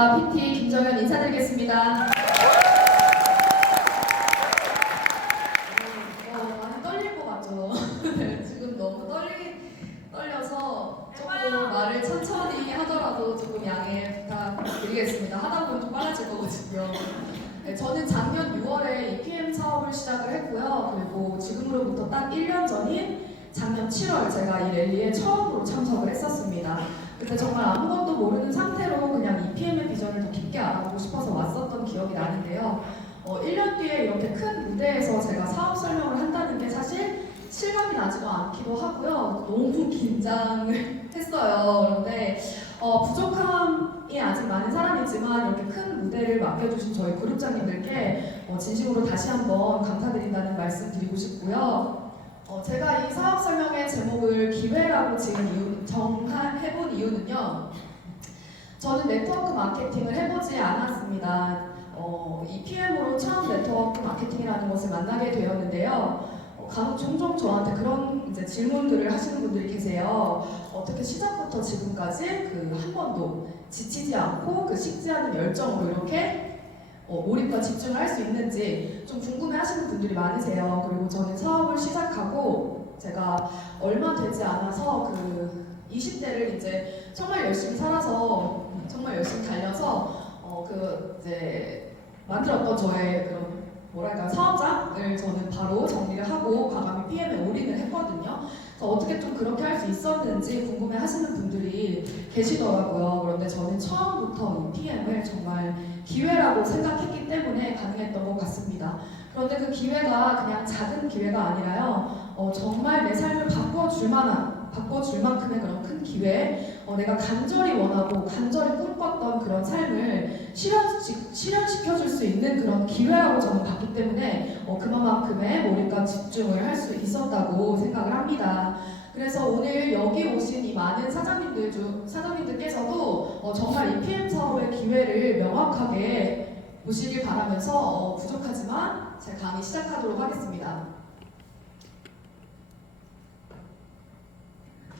안녕하십니까. PT 김정현 인사드리겠습니다. 많이 떨릴 것 같죠? 네, 지금 너무 떨려서 조금 말을 천천히 하더라도 조금 양해 부탁드리겠습니다. 하다 보면 좀 빨라질 거거든요. 네, 저는 작년 6월에 EPM 사업을 시작을 했고요. 그리고 지금으로부터 딱 1년 전인 작년 7월 제가 이 랠리에 처음으로 참석을 했었습니다. 그때 정말 아무것도 모르는 상태로 그냥 EPM의 비전을 더 깊게 알아보고 싶어서 왔었던 기억이 나는데요. 1년 뒤에 이렇게 큰 무대에서 제가 사업 설명을 한다는 게 사실 실감이 나지도 않기도 하고요. 너무 긴장을 했어요. 그런데 부족함이 아직 많은 사람이지만 이렇게 큰 무대를 맡겨주신 저희 그룹장님들께 진심으로 다시 한번 감사드린다는 말씀 드리고 싶고요. 제가 이 사업 설명의 제목을 기회라고 지금 정해본 이유는요. 저는 네트워크 마케팅을 해보지 않았습니다. 이 PM으로 처음 네트워크 마케팅이라는 것을 만나게 되었는데요. 간혹 종종 저한테 그런 이제 질문들을 하시는 분들이 계세요. 어떻게 시작부터 지금까지 한 번도 지치지 않고 식지 않은 열정으로 이렇게 몰입과 집중을 할 수 있는지 좀 궁금해하시는 분들이 많으세요. 그리고 저는 사업을 시작하고 제가 얼마 되지 않아서 20대를 이제 정말 열심히 살아서 정말 열심히 달려서 이제 만들었던 저의 그런 뭐랄까 사업장을 저는 바로 정리를 하고 과감히 PM에 올인을 했거든요. 그래서 어떻게 좀 그렇게 할 수 있었는지 궁금해하시는 분들이 계시더라고요. 그런데 저는 처음부터 이 PM을 정말 기회라고 생각했기 때문에 가능했던 것 같습니다. 그런데 그 기회가 그냥 작은 기회가 아니라요. 정말 내 삶을 바꿔줄 만큼의 그런 큰 기회, 내가 간절히 원하고 간절히 꿈꿨던 그런 삶을 실현시켜줄 수 있는 그런 기회라고 저는 봤기 때문에 그만큼의 몰입과 집중을 할 수 있었다고 생각을 합니다. 그래서 오늘 여기 오신 이 많은 사장님들께서도 정말 이 PM 사업의 기회를 명확하게 보시길 바라면서 부족하지만 제 강의 시작하도록 하겠습니다.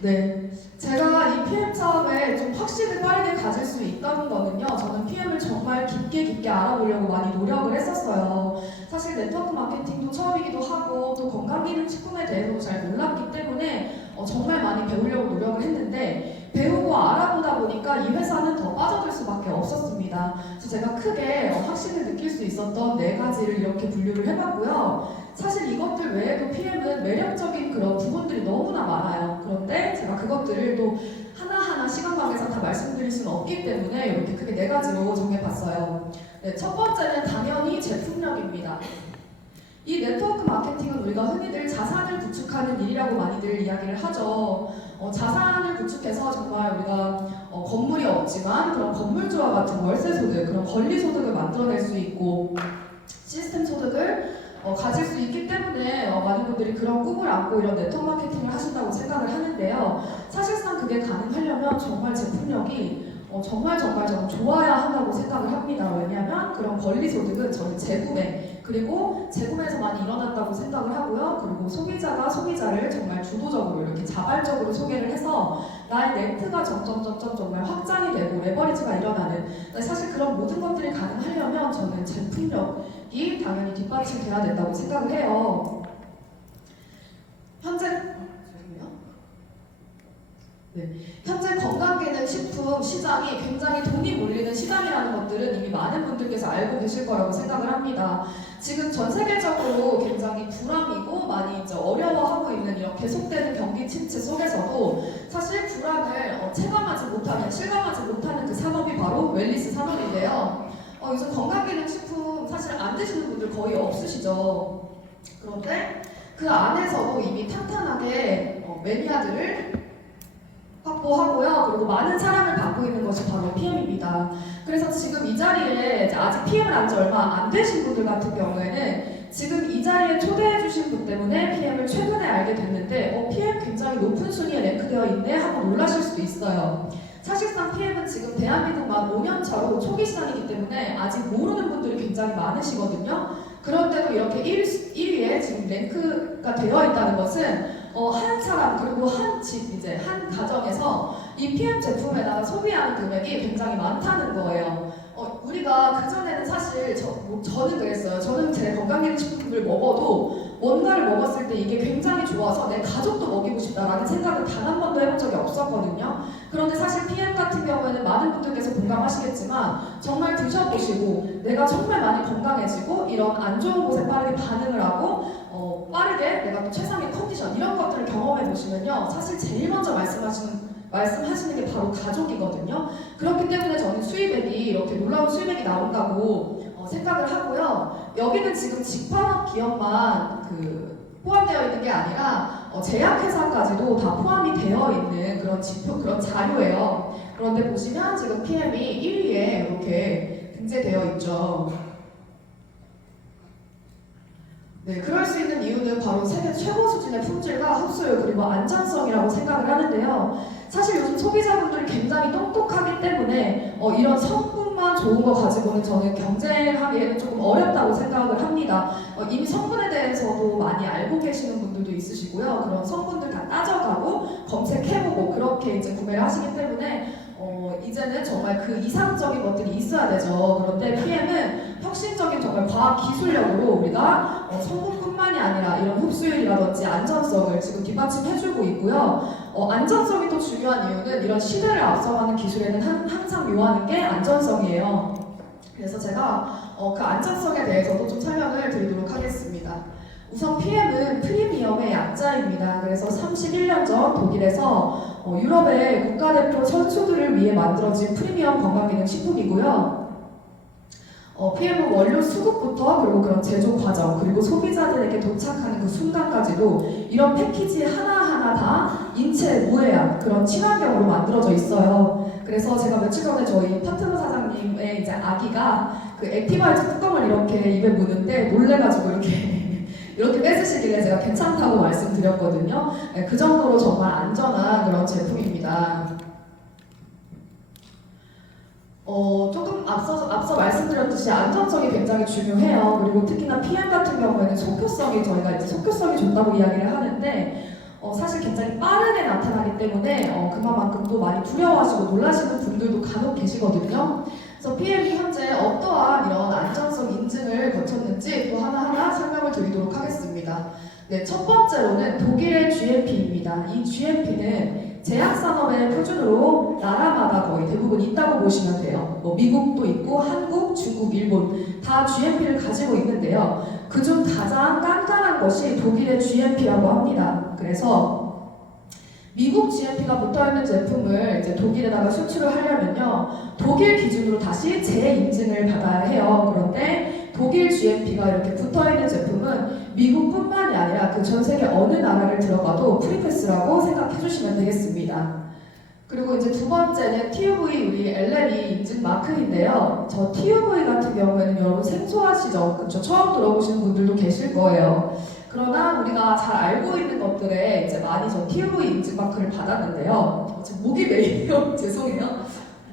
네, 제가 이 PM 사업에 좀 확신을 빠르게 가질 수 있다는 거는요. 저는 PM을 정말 깊게 알아보려고 많이 노력을 했었어요. 사실 네트워크 마케팅도 처음이기도 하고 또 건강기능식품에 대해서도 잘 몰랐기 때문에 정말 많이 배우려고 노력을 했는데 배우고 알아보다 보니까 이 회사는 더 빠져들 수밖에 없었습니다. 그래서 제가 크게 확신을 느낄 수 있었던 4가지를 이렇게 분류를 해봤고요. 사실 이것들 외에도 PM은 매력적인 그런 부분들이 너무나 많아요. 그런데 제가 그것들을 또 하나하나 시간 관계상 다 말씀드릴 수는 없기 때문에 이렇게 크게 4가지로 정해봤어요. 네, 첫 번째는 당연히 제품력입니다. 이 네트워크 마케팅은 우리가 흔히들 자산을 구축하는 일이라고 많이들 이야기를 하죠. 자산을 구축해서 정말 우리가 건물이 없지만 그런 건물주와 같은 월세 소득, 그런 권리 소득을 만들어낼 수 있고 시스템 소득을 가질 수 있기 때문에 많은 분들이 그런 꿈을 안고 이런 네트워크 마케팅을 하신다고 생각을 하는데요. 사실상 그게 가능하려면 정말 제품력이 정말 저는 좋아야 한다고 생각을 합니다. 왜냐하면 그런 권리 소득은 저는 재구매 그리고 재구매에서 많이 일어난다고 생각을 하고요. 그리고 소비자가 소비자를 정말 주도적으로 이렇게 자발적으로 소개를 해서 나의 렌트가 점점 정말 확장이 되고 레버리지가 일어나는 사실 그런 모든 것들이 가능하려면 저는 제품력이 당연히 뒷받침돼야 된다고 생각을 해요. 현재 건강기능식품 시장이 굉장히 돈이 몰리는 시장이라는 것들은 이미 많은 분들께서 알고 계실 거라고 생각을 합니다. 지금 전 세계적으로 굉장히 불황이고 많이 이제 어려워하고 있는 이런 계속되는 경기 침체 속에서도 사실 불황을 실감하지 못하는 그 산업이 바로 웰니스 산업인데요. 요즘 건강기능식품 사실 안 드시는 분들 거의 없으시죠. 그런데 그 안에서도 이미 탄탄하게 매니아들을 확보하고요. 그리고 많은 사랑을 받고 있는 것이 바로 PM입니다. 그래서 지금 이 자리에 아직 PM을 안 지 얼마 안 되신 분들 같은 경우에는 지금 이 자리에 초대해 주신 분 때문에 PM을 최근에 알게 됐는데 PM 굉장히 높은 순위에 랭크되어 있네 하고 놀라실 수도 있어요. 사실상 PM은 지금 대한민국만 5년 차로 초기 시장이기 때문에 아직 모르는 분들이 굉장히 많으시거든요. 그런데도 이렇게 1위에 지금 랭크가 되어 있다는 것은 한 사람 그리고 한 집 이제 한 가정에서 이 PM 제품에다가 소비하는 금액이 굉장히 많다는 거예요. 우리가 그전에는 사실 저는 그랬어요. 저는 제 건강기능식품을 먹어도 뭔가를 먹었을 때 이게 굉장히 좋아서 내 가족도 먹이고 싶다라는 생각을 단 한 번도 해본 적이 없었거든요. 그런데 사실 PM 같은 경우에는 많은 분들께서 공감하시겠지만 정말 드셔보시고 내가 정말 많이 건강해지고 이런 안 좋은 곳에 빠르게 반응을 하고 빠르게 내가 또 최상의 컨디션 이런 것들을 경험해 보시면요. 사실 제일 먼저 말씀하시는 게 바로 가족이거든요. 그렇기 때문에 저는 수입액이 이렇게 놀라운 수입액이 나온다고 생각을 하고요. 여기는 지금 직판업 기업만 포함되어 있는 게 아니라 제약회사까지도 다 포함이 되어 있는 그런 자료예요. 그런데 보시면 지금 PM이 1위에 이렇게 등재되어 있죠. 네, 그럴 수 있는 이유는 바로 세계 최고 수준의 품질과 흡수율 그리고 안전성이라고 생각을 하는데요. 사실 요즘 소비자분들이 굉장히 똑똑하기 때문에 이런 성분만 좋은 거 가지고는 저는 경쟁하기에는 조금 어렵다고 생각을 합니다. 이미 성분에 대해서도 많이 알고 계시는 분들도 있으시고요. 그런 성분들 다 따져가고 검색해보고 그렇게 이제 구매를 하시기 때문에 이제는 정말 그 이상적인 것들이 있어야 되죠. 그런데 PM은 혁신적인 정말 과학 기술력으로 우리가 성분뿐만이 아니라 이런 흡수율이라든지 안전성을 지금 뒷받침해주고 있고요. 안전성이 또 중요한 이유는 이런 시대를 앞서가는 기술에는 항상 요하는 게 안전성이에요. 그래서 제가 그 안전성에 대해서도 좀 설명을 드리도록 하겠습니다. 우선 PM은 프리미엄의 약자입니다. 그래서 31년 전 독일에서 유럽의 국가대표 선수들을 위해 만들어진 프리미엄 건강기능식품이고요. PM은 원료 수급부터 그리고 그런 제조 과정 그리고 소비자들에게 도착하는 그 순간까지도 이런 패키지 하나하나 다 인체 무해한 그런 친환경으로 만들어져 있어요. 그래서 제가 며칠 전에 저희 파트너 사장님의 이제 아기가 그 액티바이즈 뚜껑을 이렇게 입에 무는데 놀래가지고 이렇게 뺏으시길래 제가 괜찮다고 말씀드렸거든요. 네, 그 정도로 정말 안전한 그런 제품입니다. 조금 앞서 말씀드렸듯이 안전성이 굉장히 중요해요. 그리고 특히나 PM 같은 경우에는 저희가 이제 속효성이 좋다고 이야기를 하는데 사실 굉장히 빠르게 나타나기 때문에 그만큼 또 많이 두려워하시고 놀라시는 분들도 간혹 계시거든요. 그래서 PM이 현재 어떠한 이런 안전성 인증을 거쳤는지 또 하나하나 설명을 드리도록 하겠습니다. 네, 첫 번째로는 독일의 GMP입니다. 이 GMP는 제약산업의 표준으로 나라마다 거의 대부분 있다고 보시면 돼요. 미국도 있고 한국, 중국, 일본 다 GMP를 가지고 있는데요. 그중 가장 깐깐한 것이 독일의 GMP라고 합니다. 그래서 미국 GMP가 붙어있는 제품을 이제 독일에다가 수출을 하려면요. 독일 기준으로 다시 재인증을 받아야 해요. 그런데 독일 GMP가 이렇게 붙어있는 제품은 미국뿐만이 아니라 그 전 세계 어느 나라를 들어가도 프리패스라고 생각해 주시면 되겠습니다. 그리고 이제 두 번째는 TUV 우리 LLE 인증 마크인데요. 저 TUV 같은 경우에는 여러분 생소하시죠? 그렇죠? 처음 들어보시는 분들도 계실 거예요. 그러나 우리가 잘 알고 있는 것들에 이제 많이 저 TUV 인증 마크를 받았는데요. 지금 목이 메이요. 죄송해요.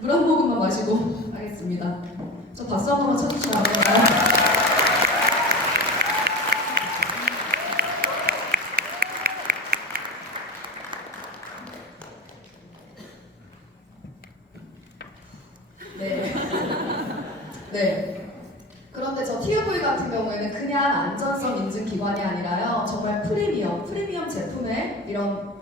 물 한 모금만 마시고 하겠습니다. 저 박수 한 번만 쳐주시면 안 될까요? 네. 네. 그런데 저 TUV 같은 경우에는 그냥 안전성 인증 기관이 아니라요. 정말 프리미엄 제품의 이런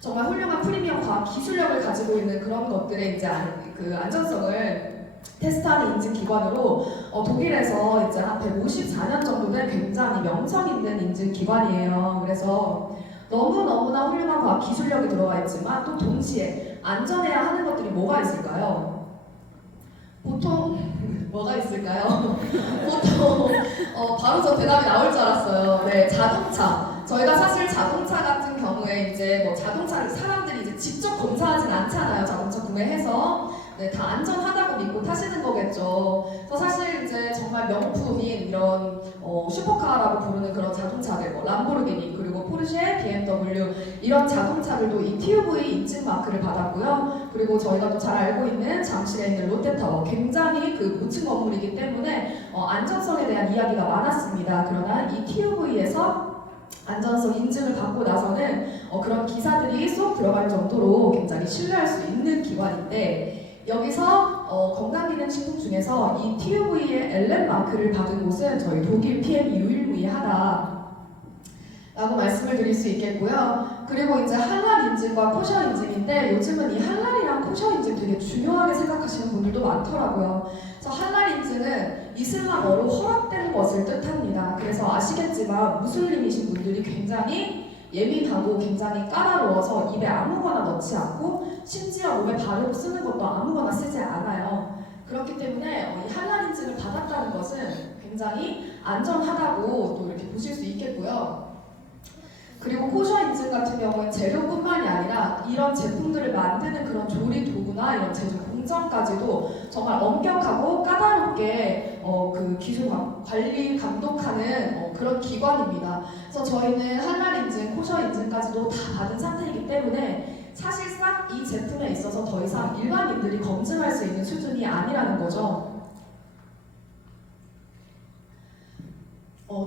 정말 훌륭한 프리미엄 과학 기술력을 가지고 있는 그런 것들의 이제 그 안전성을 테스트하는 인증 기관으로 독일에서 이제 한 154년 정도 된 굉장히 명성 있는 인증 기관이에요. 그래서 너무나 훌륭한 과학 기술력이 들어가 있지만 또 동시에 안전해야 하는 것들이 뭐가 있을까요? 보통 뭐가 있을까요? 보통 바로 저 대답이 나올 줄 알았어요. 네, 자동차. 저희가 사실 자동차 같은 경우에 이제 뭐 자동차를 사람들이 이제 직접 검사하진 않잖아요. 자동차 구매해서 네, 다 안전하다고 믿고 타시는 거겠죠. 그래서 사실 이제 정말 명품인 이런 슈퍼카라고 부르는 그런 자동차들, 뭐 람보르기니 그리고 포르쉐, BMW 이런 자동차들도 이 TUV 인증 마크를 받았고요. 그리고 저희가 또 잘 알고 있는 잠실에 있는 롯데타워 굉장히 그 고층 건물이기 때문에 안전성에 대한 이야기가 많았습니다. 그러나 이 TUV에서 안전성 인증을 받고 나서는 그런 기사들이 쏙 들어갈 정도로 굉장히 신뢰할 수 있는 기관인데, 여기서 건강기능식품 중에서 이 TÜV의 엘렘 마크를 받은 곳은 저희 독일 PM이 유일무이하다 라고 말씀을 드릴 수 있겠고요. 그리고 이제 할랄 인증과 코셔 인증인데, 요즘은 이 할랄이랑 코셔 인증 되게 중요하게 생각하시는 분들도 많더라고요. 그래서 할랄 인증은 이슬람어로 허락된 것을 뜻합니다. 그래서 아시겠지만 무슬림이신 분들이 굉장히 예민하고 굉장히 까다로워서 입에 아무거나 넣지 않고, 심지어 몸에 바르고 쓰는 것도 아무거나 쓰지 않아요. 그렇기 때문에 이 할랄 인증을 받았다는 것은 굉장히 안전하다고 또 이렇게 보실 수 있겠고요. 그리고 코셔 인증 같은 경우는 재료뿐만이 아니라 이런 제품들을 만드는 그런 조리 도구나 이런 제조 공정까지도 정말 엄격하고 까다롭게 그 기술 관리 감독하는 그런 기관입니다. 그래서 저희는 할랄 인증, 코셔 인증까지도 다 받은 상태이기 때문에 사실상 이 제품에 있어서 더 이상 일반인들이 검증할 수 있는 수준이 아니라는 거죠.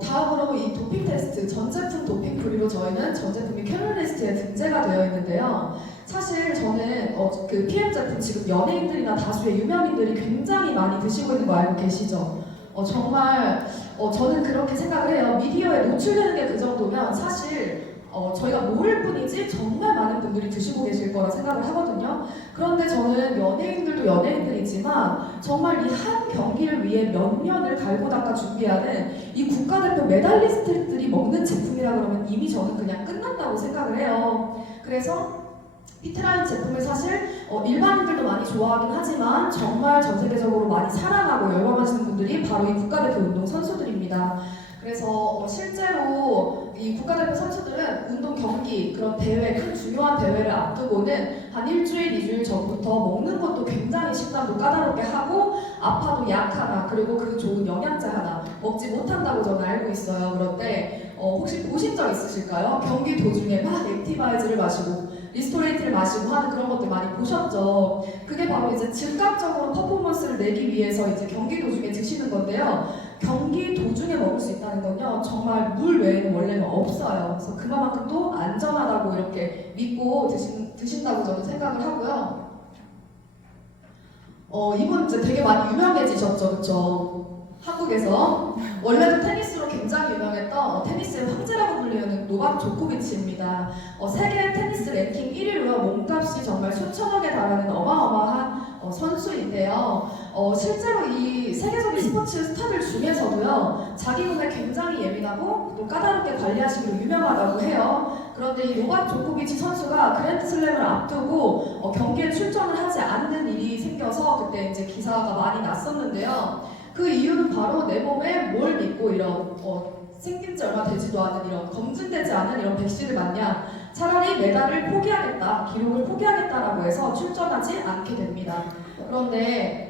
다음으로 이 도핑 테스트, 전 제품 도핑 프리로 저희는 전 제품이 캐롤 리스트에 등재가 되어 있는데요. 사실 저는 그 PM 제품 지금 연예인들이나 다수의 유명인들이 굉장히 많이 드시고 있는 거 알고 계시죠? 정말 저는 그렇게 생각을 해요. 미디어에 노출되는 게 그 정도면 사실 저희가 모를 뿐이지 정말 많은 분들이 드시고 계실 거라 생각을 하거든요. 그런데 저는 연예인들도 연예인들이지만 정말 이 한 경기를 위해 몇 년을 갈고 닦아 준비하는 이 국가대표 메달리스트들이 먹는 제품이라 그러면 이미 저는 그냥 끝난다고 생각을 해요. 그래서 피트라인 제품을 사실 일반인들도 많이 좋아하긴 하지만 정말 전 세계적으로 많이 사랑하고 열광하시는 분들이 바로 이 국가대표 운동 선수들입니다. 그래서 실제로 이 국가대표 선수들은 운동 경기, 그런 대회, 큰 중요한 대회를 앞두고는 한 일주일, 이주일 전부터 먹는 것도 굉장히 식단도 까다롭게 하고, 아파도 약 하나, 그리고 그 좋은 영양제 하나 먹지 못한다고 저는 알고 있어요. 그런데 혹시 보신 적 있으실까요? 경기 도중에 막 액티바이즈를 마시고 리스토레이트를 마시고 하는 그런 것들 많이 보셨죠? 그게 바로 이제 즉각적으로 퍼포먼스를 내기 위해서 이제 경기 도중에 드시는 건데요. 경기 도중에 먹을 수 있다는 건요, 정말 물 외에는 원래는 없어요. 그래서 그만큼도 안전하다고 이렇게 믿고 드신다고 저는 생각을 하고요. 이분 이제 되게 많이 유명해지셨죠, 그쵸? 한국에서 원래도 테니스로 굉장히 유명했던 테니스의 황제라고 불리는 노박 조코비치입니다. 세계 테니스 랭킹 1위로요. 몸값이 정말 수천억에 달하는 어마어마한 선수인데요. 실제로 이 세계적인 스포츠 스타들 중에서도요, 자기 몸에 굉장히 예민하고 또 까다롭게 관리하시기로 유명하다고 해요. 그런데 이 노박 조코비치 선수가 그랜드슬램을 앞두고 경기에 출전을 하지 않는 일이 생겨서 그때 이제 기사가 많이 났었는데요. 그 이유는 바로 내 몸에 뭘 믿고 이런 생긴 지 얼마 되지도 않은 이런 검증되지 않은 이런 백신을 맞냐, 차라리 메달을 포기하겠다, 기록을 포기하겠다라고 해서 출전하지 않게 됩니다. 그런데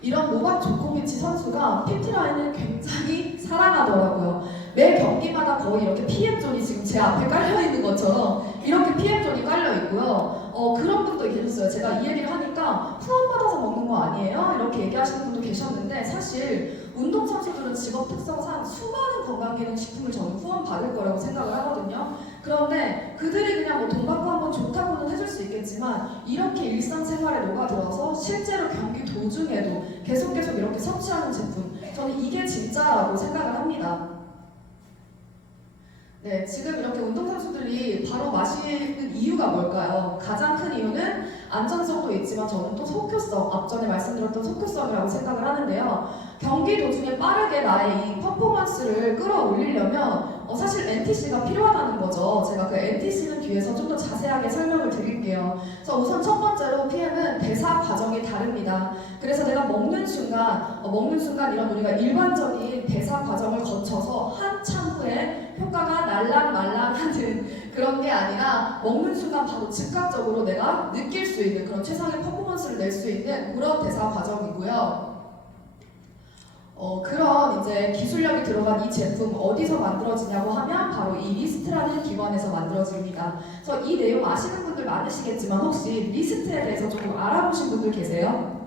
이런 노박 조코비치 선수가 피트라인을 굉장히 사랑하더라고요. 매 경기마다 거의 이렇게 PM존이 지금 제 앞에 깔려있는 것처럼 이렇게 PM존이 깔려있고요. 그런 분도 계셨어요. 제가 이 얘기를 하니까 후원받아서 먹는 거 아니에요? 이렇게 얘기하시는 분도 계셨는데, 사실 운동선수들은 직업 특성상 수많은 건강기능식품을 저는 후원받을 거라고 생각을 하거든요. 그런데 그들이 그냥 뭐 돈 받고 한번 좋다고는 해줄 수 있겠지만, 이렇게 일상생활에 녹아들어서 실제로 경기 도중에도 계속 이렇게 섭취하는 제품, 저는 이게 진짜라고 생각을 합니다. 네, 지금 이렇게 운동선수들이 바로 마시는 이유가 뭘까요? 가장 큰 이유는 안전성도 있지만 저는 또 속효성, 앞전에 말씀드렸던 속효성이라고 생각을 하는데요. 경기 도중에 빠르게 나의 이 퍼포먼스를 끌어올리려면 사실 NTC가 필요하다는 거죠. 제가 그 NTC는 뒤에서 좀 더 자세하게 설명을 드릴게요. 그래서 우선 첫 번째로 PM은 대사 과정이 다릅니다. 그래서 내가 먹는 순간 이런 우리가 일반적인 대사 과정을 거쳐서 한참 후에 효과가 날랑말랑하는 그런 게 아니라, 먹는 순간 바로 즉각적으로 내가 느낄 수 있는 그런 최상의 퍼포먼스를 낼 수 있는 그런 대사 과정이고요. 그런 이제 기술력이 들어간 이 제품 어디서 만들어지냐고 하면 바로 이 리스트라는 기관에서 만들어집니다. 그래서 이 내용 아시는 분들 많으시겠지만 혹시 리스트에 대해서 조금 알아보신 분들 계세요?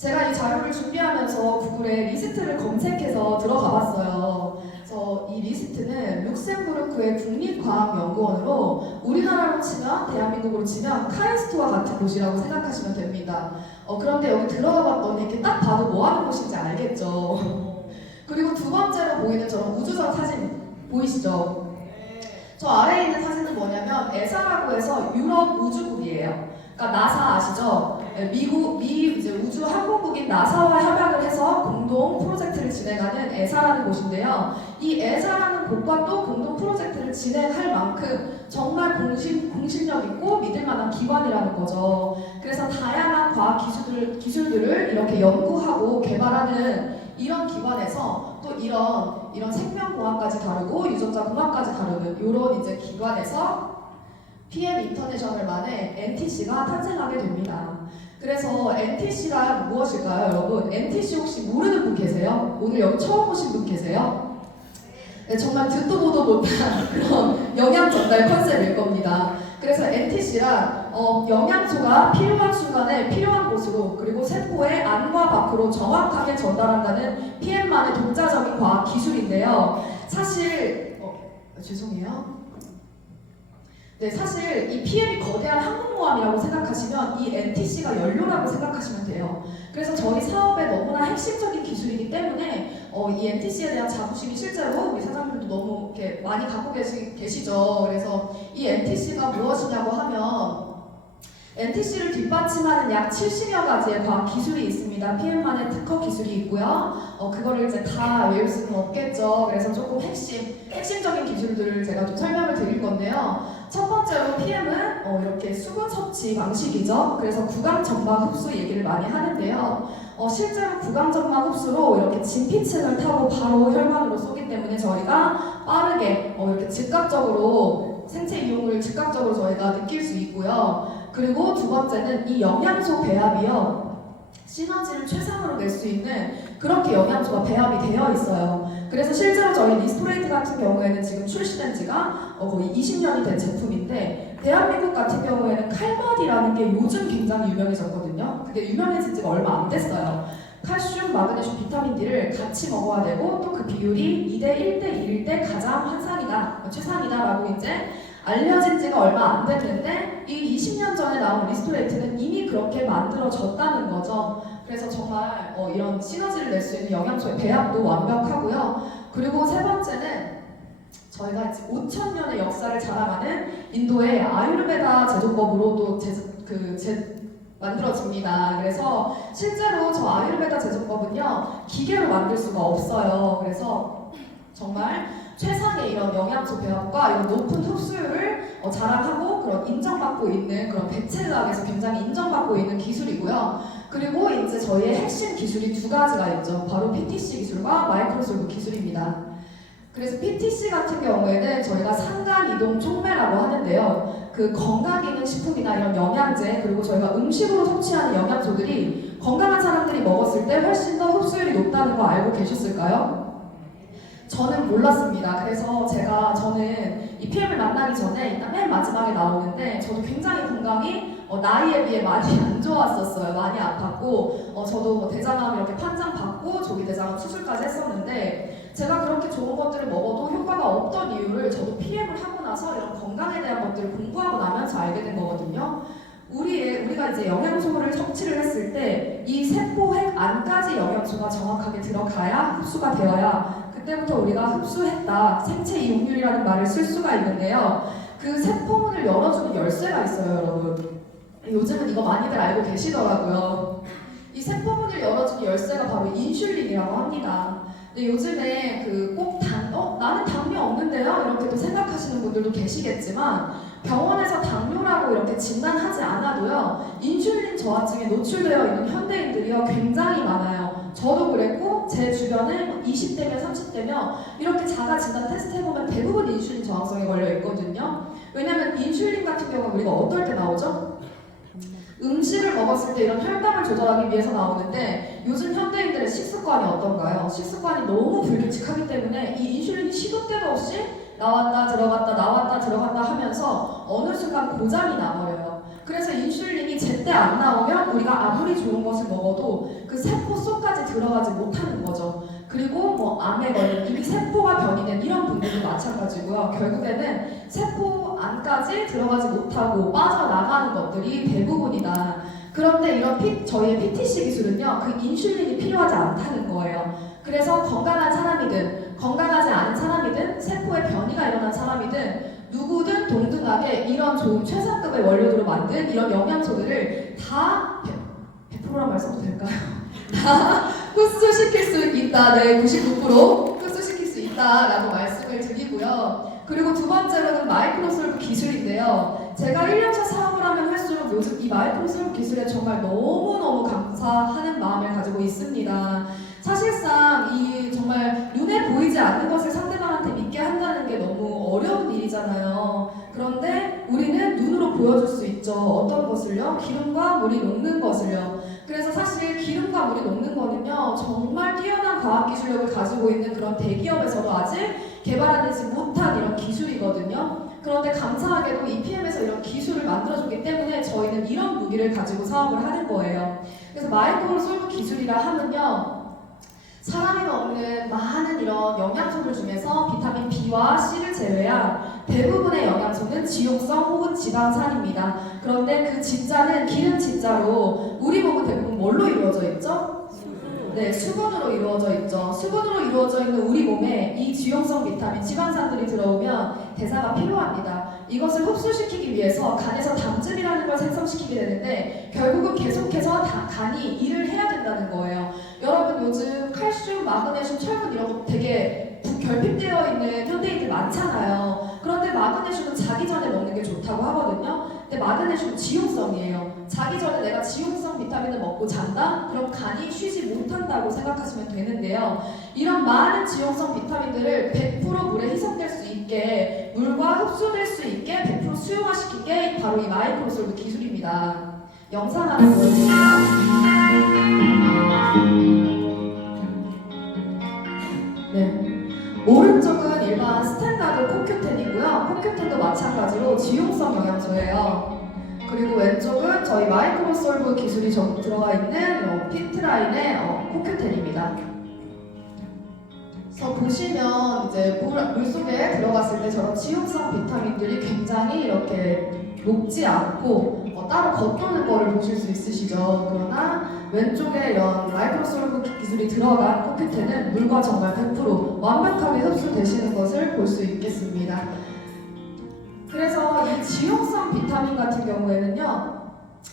제가 이 자료를 준비하면서 구글에 리스트를 검색해서 들어가 봤어요. 그래서 이 리스트는 룩셈부르크의 국립과학연구원으로 우리나라로 치면, 대한민국으로 치면 카이스트와 같은 곳이라고 생각하시면 됩니다. 그런데 여기 들어가 봤더니 이렇게 딱 봐도 뭐 하는 곳인지 알겠죠. 그리고 두 번째로 보이는 저런 우주선 사진 보이시죠? 저 아래에 있는 사진은 뭐냐면 에사라고 해서 유럽 우주국이에요. 그러니까 나사 아시죠? 이제 우주 항공국인 나사와 협약을 해서 공동 프로젝트를 진행하는 에사라는 곳인데요. 이 에사라는 곳과 또 공동 프로젝트를 진행할 만큼 정말 공신력 있고 믿을 만한 기관이라는 거죠. 그래서 다양한 과학 기술들을 이렇게 연구하고 개발하는 이런 기관에서 또 이런 생명공학까지 다루고 유전자 공학까지 다루는 이런 이제 기관에서 PM 인터내셔널만의 NTC가 탄생하게 됩니다. 그래서 NTC가 무엇일까요, 여러분? NTC 혹시 모르는 분 계세요? 오늘 여기 처음 오신 분 계세요? 네, 정말 듣도 보도 못한 그런 영양 전달 컨셉일 겁니다. 그래서 NTC란 영양소가 필요한 순간에 필요한 곳으로, 그리고 세포의 안과 밖으로 정확하게 전달한다는 PM만의 독자적인 과학 기술인데요. 사실 죄송해요. 네, 사실 이 PM이 거대한 항공모함이라고 생각하시면 이 NTC가 연료라고 생각하시면 돼요. 그래서 저희 사업에 너무나 핵심적인 기술이기 때문에 이 NTC에 대한 자부심이 실제로 우리 사장님도 너무 이렇게 많이 갖고 계시죠. 그래서 이 NTC가 무엇이냐고 하면 NTC를 뒷받침하는 약 70여 가지의 과학 기술이 있습니다. PM만의 특허 기술이 있고요. 그거를 이제 다 외울 수는 없겠죠. 그래서 조금 핵심적인 기술들을 제가 좀 설명을 드릴 건데요. 첫 번째로 PM은 이렇게 수분 섭취 방식이죠. 그래서 구강점막 흡수 얘기를 많이 하는데요. 실제로 구강점막 흡수로 이렇게 진피층을 타고 바로 혈관으로 쏘기 때문에 저희가 빠르게 이렇게 즉각적으로 생체 이용을 즉각적으로 저희가 느낄 수 있고요. 그리고 두 번째는 이 영양소 배합이요. 시너지를 최상으로 낼 수 있는 그렇게 영양소가 배합이 되어 있어요. 그래서 실제로 저희 리스토레이트 같은 경우에는 지금 출시된 지가 거의 20년이 된 제품인데, 대한민국 같은 경우에는 칼마디라는 게 요즘 굉장히 유명해졌거든요. 그게 유명해진 지가 얼마 안 됐어요. 칼슘, 마그네슘, 비타민 D를 같이 먹어야 되고 또 그 비율이 2대 1대 1일 때 가장 환상이다, 최상이다 라고 이제 알려진 지가 얼마 안 됐는데 이 20년 전에 나온 리스토레이트는 이미 그렇게 만들어졌다는 거죠. 그래서 정말 이런 시너지를 낼 수 있는 영양소의 배합도 완벽하고요. 그리고 세 번째는 저희가 5,000년의 역사를 자랑하는 인도의 아유르베다 제조법으로 또 만들어집니다. 그래서 실제로 저 아유르베다 제조법은요, 기계로 만들 수가 없어요. 그래서 정말 최상의 이런 영양소 배합과 이런 높은 흡수율을 자랑하고 그런 인정받고 있는 그런 백체의학에서 굉장히 인정받고 있는 기술이고요. 그리고 이제 저희의 핵심 기술이 두 가지가 있죠. 바로 PTC 기술과 마이크로솔브 기술입니다. 그래서 PTC 같은 경우에는 저희가 상간 이동 촉매라고 하는데요. 그 건강기능식품이나 이런 영양제, 그리고 저희가 음식으로 섭취하는 영양소들이 건강한 사람들이 먹었을 때 훨씬 더 흡수율이 높다는 거 알고 계셨을까요? 저는 몰랐습니다. 그래서 저는 이 PM을 만나기 전에 일단 맨 마지막에 나오는데 저도 굉장히 건강이 나이에 비해 많이 안 좋았었어요. 많이 아팠고 저도 대장암 이렇게 판정 받고 조기 대장암 수술까지 했었는데, 제가 그렇게 좋은 것들을 먹어도 효과가 없던 이유를 저도 PM을 하고 나서 이런 건강에 대한 것들을 공부하고 나면서 알게 된 거거든요. 우리가 이제 영양소를 섭취를 했을 때 이 세포 핵 안까지 영양소가 정확하게 들어가야 흡수가 되어야 그때부터 우리가 흡수했다, 생체 이용률이라는 말을 쓸 수가 있는데요. 그 세포문을 열어주는 열쇠가 있어요, 여러분. 요즘은 이거 많이들 알고 계시더라고요. 이 세포문을 열어주는 열쇠가 바로 인슐린이라고 합니다. 근데 요즘에 나는 당뇨 없는데요? 이렇게 또 생각하시는 분들도 계시겠지만, 병원에서 당뇨라고 이렇게 진단하지 않아도요, 인슐린 저하증에 노출되어 있는 현대인들이요 굉장히 많아요. 저도 그랬고 제 주변에 20대면 30대면 이렇게 자가 진단 테스트 해보면 대부분 인슐린 저항성에 걸려 있거든요. 왜냐면 인슐린 같은 경우는 우리가 어떨 때 나오죠? 음식을 먹었을 때 이런 혈당을 조절하기 위해서 나오는데, 요즘 현대인들의 식습관이 어떤가요? 식습관이 너무 불규칙하기 때문에 이 인슐린이 시도 때도 없이 나왔다 들어갔다 나왔다 들어갔다 하면서 어느 순간 고장이 나버려요. 그래서 인슐린이 제때 안 나오면 우리가 아무리 좋은 것을 먹어도 그 세포 속까지 들어가지 못하는 거죠. 그리고 뭐 암에 걸린 이미 세포가 변이된 이런 분들도 마찬가지고요. 결국에는 세포 안까지 들어가지 못하고 빠져나가는 것들이 대부분이다. 그런데 이런 저희의 PTC 기술은요, 그 인슐린이 필요하지 않다는 거예요. 그래서 건강한 사람이든 건강하지 않은 사람이든 세포의 변이가 일어난 사람이든 누구든 동등하게 이런 좋은 최상급의 원료들로 만든 이런 영양소들을 다 100%란 말씀도 될까요? 다 흡수시킬 수 있다. 네, 99% 흡수시킬 수 있다라고 말씀을 드리고요. 그리고 두 번째로는 마이크로솔브 기술인데요. 제가 1년차 사업을 하면 할수록 요즘 이 마이크로솔브 기술에 정말 너무너무 감사하는 마음을 가지고 있습니다. 사실상 이 정말 눈에 보이지 않는 것을 상대방한테 믿게 한다는 게 너무 어려운 일이잖아요. 그런데 우리는 눈으로 보여줄 수 있죠. 어떤 것을요? 기름과 물이 녹는 것을요. 그래서 사실 기름과 물이 녹는 거는요, 정말 뛰어난 과학기술력을 가지고 있는 그런 대기업에서도 아직 개발해내지 못한 이런 기술이거든요. 그런데 감사하게도 EPM에서 이런 기술을 만들어줬기 때문에 저희는 이런 무기를 가지고 사업을 하는 거예요. 그래서 마이크로솔브 기술이라 하면요, 사람이 먹는 많은 이런 영양소들 중에서 비타민 B와 C를 제외한 대부분의 영양소는 지용성 혹은 지방산입니다. 그런데 그 진자는 기름 진자로 우리 몸은 대부분 뭘로 이루어져 있죠? 네, 수분으로 이루어져 있죠. 수분으로 이루어져 있는 우리 몸에 이 지용성 비타민, 지방산들이 들어오면 대사가 필요합니다. 이것을 흡수시키기 위해서 간에서 당즙이라는 걸 생성시키게 되는데 결국은 계속해서 간이 일을 해야 된다는 거예요. 여러분 요즘 칼슘, 마그네슘, 철분 이런 거 되게 결핍되어 있는 현대인들 많잖아요. 그런데 마그네슘은 자기 전에 먹는 게 좋다고 하거든요. 근데 마그네슘은 지용성이에요. 자기 전에 내가 지용성 비타민을 먹고 잔다? 그럼 간이 쉬지 못한다고 생각하시면 되는데요. 이런 많은 지용성 비타민들을 100% 물에 희석될 수 있게, 물과 흡수될 수 있게 100% 수용화시킨 게 바로 이 마이크로솔브 기술입니다. 영상 하나 보여주세요. 네. 오른쪽은 일반 스탠다드 코큐텐이고요. 코큐텐도 마찬가지로 지용성 영양소예요. 그리고 왼쪽은 저희 마이크로솔브 기술이 들어가 있는 피트라인의 코큐텐입니다. 그래서 보시면 이제 물 속에 들어갔을 때 저런 지용성 비타민들이 굉장히 이렇게 녹지 않고 따로 겉도는 거를 보실 수 있으시죠. 그러나 왼쪽에 이런 마이크로솔브 기술이 들어간 코큐텐은 물과 정말 100% 완벽하게 흡수되시는 것을 볼 수 있겠습니다. 그래서 이 지용성 비타민 같은 경우에는요,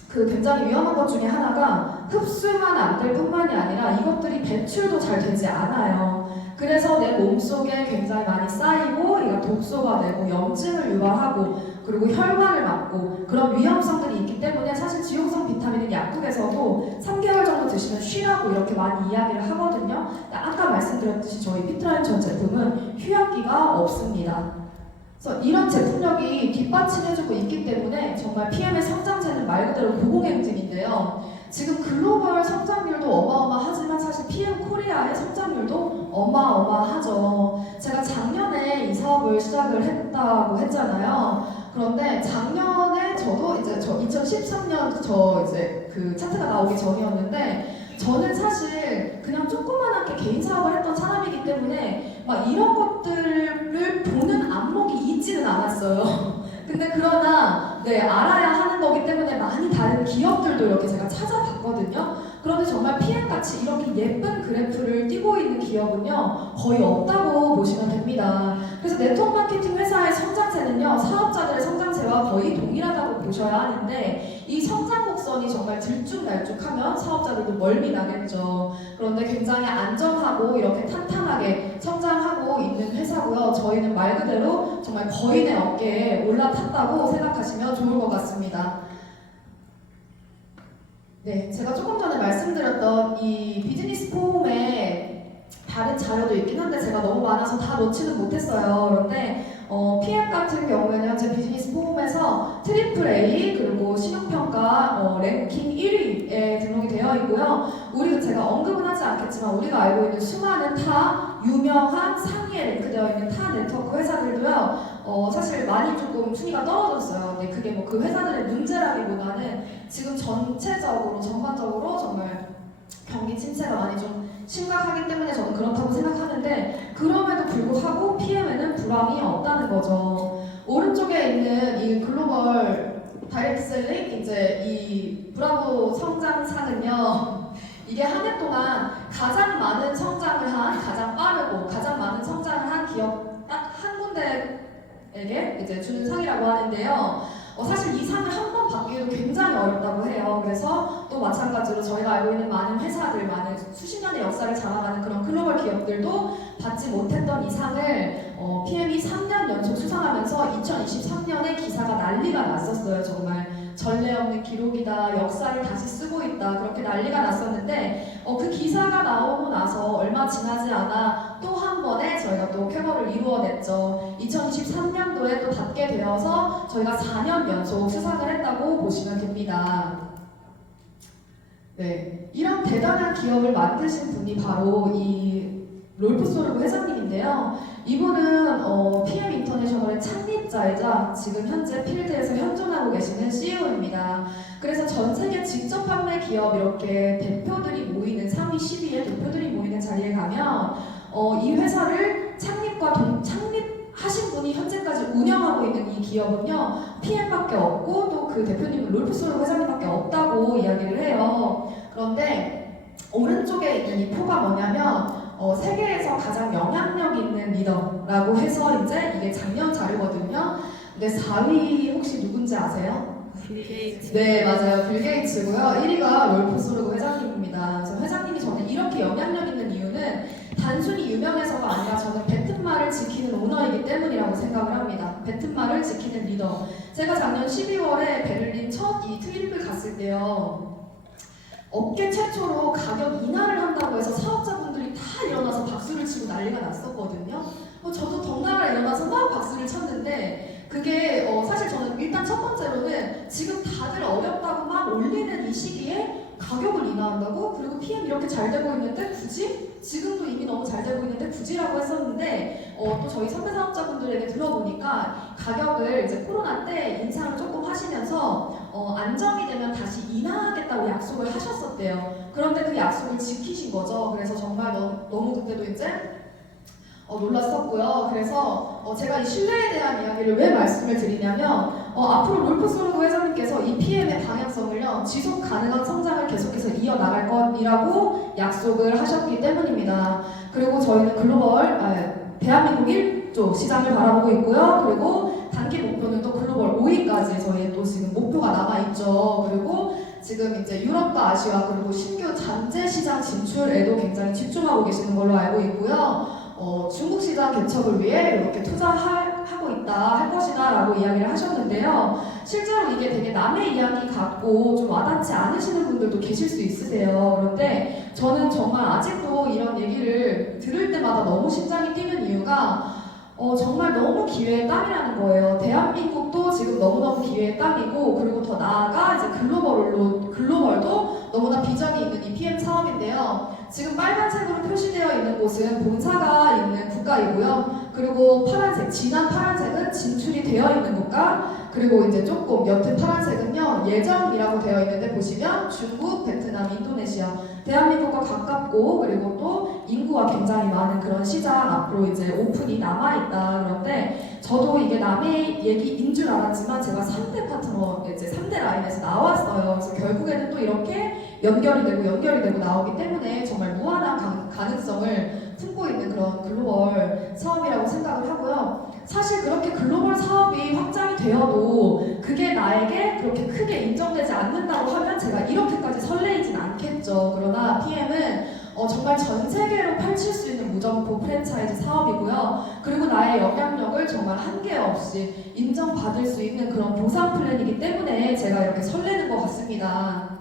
그 굉장히 위험한 것 중에 하나가 흡수만 안 될 뿐만이 아니라 이것들이 배출도 잘 되지 않아요. 그래서 내 몸속에 굉장히 많이 쌓이고 이가 독소가 되고 염증을 유발하고 그리고 혈관을 막고 그런 위험성들이 있기 때문에 사실 지용성 비타민은 약국에서도 3개월 정도 드시면 쉬라고 이렇게 많이 이야기를 하거든요. 아까 말씀드렸듯이 저희 피트라인 전 제품은 휴약기가 없습니다. 그래서 이런 제품력이 뒷받침해주고 있기 때문에 정말 PM의 성장세는 말 그대로 고공행진인데요. 지금 글로벌 성장률도 어마어마하지만 사실 PM 코리아의 성장률도 어마어마하죠. 제가 작년에 이 사업을 시작을 했다고 했잖아요. 그런데 작년에 저도 이제 2013년 이제 그 차트가 나오기 전이었는데 저는 사실 그냥 조그만하게 개인 사업을 했던 사람이기 때문에 막 이런 것들을 보는 안목이 있지는 않았어요. 근데 그러나 알아야 하는 거기 때문에 많이 다른 기업들도 이렇게 제가 찾아봤거든요. 그런데 정말 PM같이 이렇게 예쁜 그래프를 띄고 있는 기업은요 거의 없다고 보시면 됩니다. 그래서 네트워크 마케팅 회사의 성장세는요 사업자들의 성장세와 거의 동일하다고 보셔야 하는데 이 성장 곡선이 정말 들쭉날쭉하면 사업자들도 멀미 나겠죠. 그런데 굉장히 안정하고 이렇게 탄탄하게 성장하고 있는 회사고요. 저희는 말 그대로 정말 거인의 어깨에 올라탔다고 생각하시면 좋을 것 같습니다. 네, 제가 조금 전에 말씀드렸던 이 비즈니스 폼에 다른 자료도 있긴 한데 제가 너무 많아서 다 넣지는 못했어요. 그런데 PM 같은 경우에는 현재 비즈니스 폼에서 트리플 A 그리고 신용평가 랭킹 1위에 등록이 되어 있고요. 우리가 제가 언급은 하지 않겠지만 우리가 알고 있는 수많은 타 유명한 상위에 랭크되어 있는 타 네트워크 회사들도요. 사실 많이 조금 순위가 떨어졌어요. 근데 그게 뭐 그 회사들의 문제라기보다는 지금 전체적으로 전반적으로 정말 경기 침체가 많이 좀 심각하기 때문에 저는 그렇다고 생각하는데 그럼에도 불구하고 PM에는 불황이 없다는 거죠. 오른쪽에 있는 이 글로벌 다이렉트 셀링 이제 이 브라보 성장상은요. 이게 한 해 동안 가장 많은 성장을 한 가장 빠르고 가장 많은 성장을 한 기업 딱 한 군데에게 이제 주는 상이라고 하는데요. 사실 이 상을 한 번 받기에도 굉장히 어렵다고 해요. 그래서 또 마찬가지로 저희가 알고 있는 많은 회사들, 많은 수십 년의 역사를 자랑하는 그런 글로벌 기업들도 받지 못했던 이 상을 PM이 3년 연속 수상하면서 2023년에 기사가 난리가 났었어요. 정말 전례 없는 기록이다, 역사를 다시 쓰고 있다, 그렇게 난리가 났었는데 그 기사가 나오고 나서 얼마 지나지 않아 또 한 번에 저희가 또 쾌거를 이루어냈죠. 2023년도에 또 받게 되어서 저희가 4년 연속 수상을 했다고 보시면 됩니다. 네, 이런 대단한 기업을 만드신 분이 바로 이 롤프 소르브 회장님인데요. 이분은 PM 인터내셔널의 창립자이자 지금 현재 필드에서 현존하고 계시는 CEO입니다. 그래서 전 세계 직접 판매 기업 이렇게 대표들이 모이는 상위 10위의 대표들이 모이는 자리에 가면 이 회사를 창립하신 분이 현재까지 운영하고 있는 이 기업은요 PM밖에 없고 또 그 대표님은 롤프 소르브 회장님밖에 없다고 이야기를 해요. 그런데 오른쪽에 있는 이 표가 뭐냐면 세계에서 가장 영향력 있는 리더라고 해서 이제 이게 작년 자료거든요. 근데 4위 혹시 누군지 아세요? 빌 게이츠. 네, 맞아요. 빌 게이츠고요. 1위가 롤프 소르브 회장님입니다. 그래서 회장님이 저는 이렇게 영향력 있는 이유는 단순히 유명해서가 아니라 저는 뱉은 말을 지키는 오너이기 때문이라고 생각을 합니다. 뱉은 말을 지키는 리더. 제가 작년 12월에 베를린 첫 이 트립을 갔을 때요. 업계 최초로 가격 인하를 한다고 해서 사업자분들이 다 일어나서 박수를 치고 난리가 났었거든요. 저도 덩달아 일어나서 막 박수를 쳤는데 그게 사실 저는 일단 첫 번째로는 지금 다들 어렵다고 막 올리는 이 시기에 가격을 인하한다고? 그리고 PM 이렇게 잘 되고 있는데 굳이? 지금도 이미 너무 잘 되고 있는데 굳이라고 했었는데 또 저희 선배 사업자분들에게 들어보니까 가격을 이제 코로나 때 인상을 조금 하시면서 안정이 되면 다시 인하하겠다고 약속을 하셨었대요. 그런데 그 약속을 지키신 거죠. 그래서 정말 너무 그때도 이제 놀랐었고요. 그래서 제가 이 신뢰에 대한 이야기를 왜 말씀을 드리냐면 앞으로 롤프 소르브 회장님께서 이 PM의 방향성을요 지속 가능한 성장을 계속해서 이어나갈 것이라고 약속을 하셨기 때문입니다. 그리고 저희는 대한민국 1조 시장을 바라보고 있고요. 그리고 단기 목표는 또 글로벌 5위까지 저희 또 지금 목표가 남아있죠. 그리고 지금 이제 유럽과 아시아 그리고 신규 잠재 시장 진출에도 굉장히 집중하고 계시는 걸로 알고 있고요. 중국 시장 개척을 위해 이렇게 투자하고 있다, 할 것이다 라고 이야기를 하셨는데요. 실제로 이게 되게 남의 이야기 같고 좀 와닿지 않으시는 분들도 계실 수 있으세요. 그런데 저는 정말 아직도 이런 얘기를 들을 때마다 너무 심장이 뛰는 이유가 정말 너무 기회의 땅이라는 거예요. 대한민국도 지금 너무너무 기회의 땅이고 그리고 더 나아가 이제 글로벌도 너무나 비전이 있는 이 PM 사업인데요. 지금 빨간색으로 표시되어 있는 곳은 본사가 있는 국가이고요. 그리고 파란색, 진한 파란색은 진출이 되어 있는 국가, 그리고 이제 조금 옅은 파란색은요 예정이라고 되어 있는데 보시면 중국, 베트남, 인도네시아, 대한민국과 가깝고 그리고 또 인구가 굉장히 많은 그런 시장 앞으로 이제 오픈이 남아있다. 그런데 저도 이게 남의 얘기인 줄 알았지만 제가 3대 파트너 이제 3대 라인에서 나왔어요. 그래서 결국에는 또 이렇게 연결이 되고 나오기 때문에 정말 무한한 가능성을 품고 있는 그런 글로벌 사업이라고 생각을 하고요. 사실 그렇게 글로벌 사업이 확장이 되어도 그게 나에게 그렇게 크게 인정되지 않는다고 하면 제가 이렇게까지 설레이진 않겠죠. 그러나 PM은 정말 전 세계로 펼칠 수 있는 무점포 프랜차이즈 사업이고요. 그리고 나의 영향력을 정말 한계 없이 인정받을 수 있는 그런 보상 플랜이기 때문에 제가 이렇게 설레는 것 같습니다.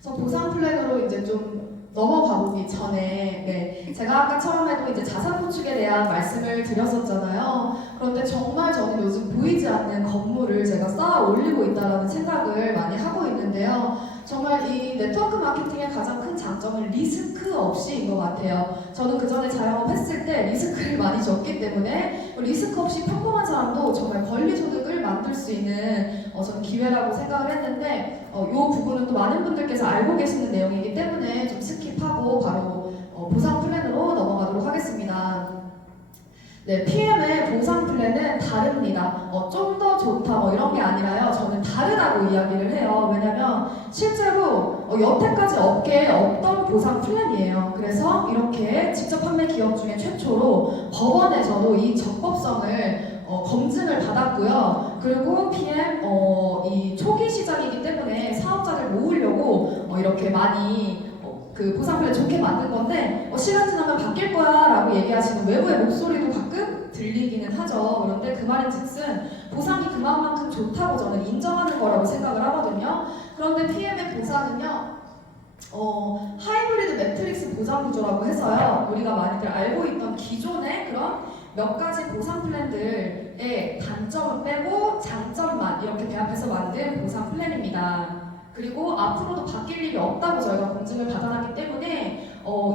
그래서 보상 플랜으로 이제 좀 넘어가 보기 전에 제가 아까 처음에도 이제 자산 구축에 대한 말씀을 드렸었잖아요. 그런데 정말 저는 요즘 보이지 않는 건물을 제가 쌓아 올리고 있다는 생각을 많이 하고 있는데요. 정말 이 네트워크 마케팅의 가장 큰 장점은 리스크 없이인 것 같아요. 저는 그 전에 자영업 했을 때 리스크를 많이 졌기 때문에 리스크 없이 평범한 사람도 정말 권리소득을 만들 수 있는 저는 기회라고 생각을 했는데 이 부분은 또 많은 분들께서 알고 계시는 내용이기 때문에 좀 스킵하고 바로 보상 플랜으로 넘어가도록 하겠습니다. 네, PM의 보상 플랜은 다릅니다. 좀 더 좋다 이런 게 아니라요. 저는 다르다고 이야기를 해요. 왜냐면 실제로 여태까지 업계에 없던 보상 플랜이에요. 그래서 이렇게 직접 판매 기업 중에 최초로 법원에서도 이 적법성을 검증을 받았고요. 그리고 PM 이 초기 시작이기 때문에 사업자들 모으려고 이렇게 많이 그 보상 플랜 좋게 만든 건데 시간 지나면 바뀔 거야 라고 얘기하시는 외부의 목소리도 가끔 들리기는 하죠. 그런데 그 말인즉슨 보상이 그만큼 좋다고 저는 인정하는 거라고 생각을 하거든요. 그런데 PM의 보상은요 하이브리드 매트릭스 보상 구조라고 해서요, 우리가 많이들 알고 있던 기존의 그런 몇 가지 보상 플랜들의 단점을 빼고 장점만 이렇게 배합해서 만든 보상 플랜입니다. 그리고 앞으로도 바뀔 일이 없다고 저희가 검증을 받아놨기 때문에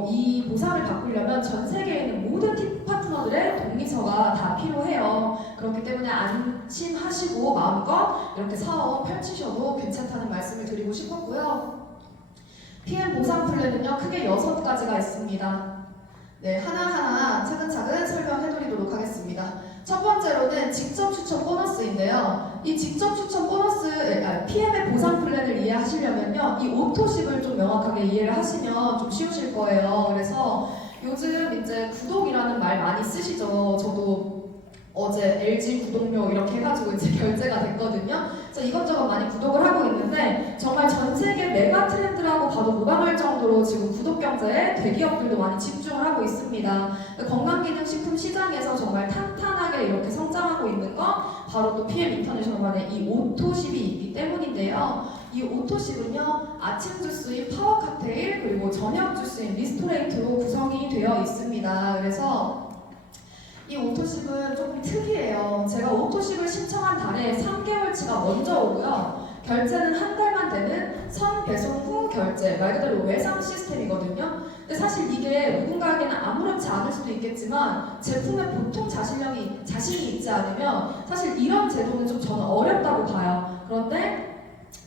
이 보상을 바꾸려면 전 세계에 있는 모든 팀 파트너들의 동의서가 다 필요해요. 그렇기 때문에 안심하시고 마음껏 이렇게 사업 펼치셔도 괜찮다는 말씀을 드리고 싶었고요. PM 보상 플랜은요 크게 6가지가 있습니다. 네, 하나하나 차근차근 설명해드리도록 하겠습니다. 첫 번째로는 직접 추천 보너스인데요. 이 직접 추천 보너스, PM의 보상 플랜을 이해하시려면요, 이 오토십을 좀 명확하게 이해를 하시면 좀 쉬우실 거예요. 그래서 요즘 이제 구독이라는 말 많이 쓰시죠. 저도 어제 LG 구독료 이렇게 해가지고 이제 결제가 됐거든요. 그래서 이것저것 많이 구독을 하고 있는데 정말 전 세계 메가 트렌드라고 봐도 무방할 정도로 지금 구독 경제에 대기업들도 많이 집중을 하고 있습니다. 건강기능식품 시장에서 정말 탄탄하게 이렇게 성장하고 있는 건 바로 또 PM 인터내셔널만의 이 오토십이 있기 때문인데요. 이 오토십은요 아침 주스인 파워 칵테일 그리고 저녁 주스인 리스토레이트로 구성이 되어 있습니다. 그래서 이 오토십은 조금 특이해요. 제가 오토십을 신청한 달에 3개월치가 먼저 오고요. 결제는 한 달만 되는 선배송 후 결제, 말 그대로 외상 시스템이거든요. 근데 사실 이게 누군가에게는 아무렇지 않을 수도 있겠지만 제품에 보통 자신이 있지 않으면 사실 이런 제도는 좀 저는 어렵다고 봐요. 그런데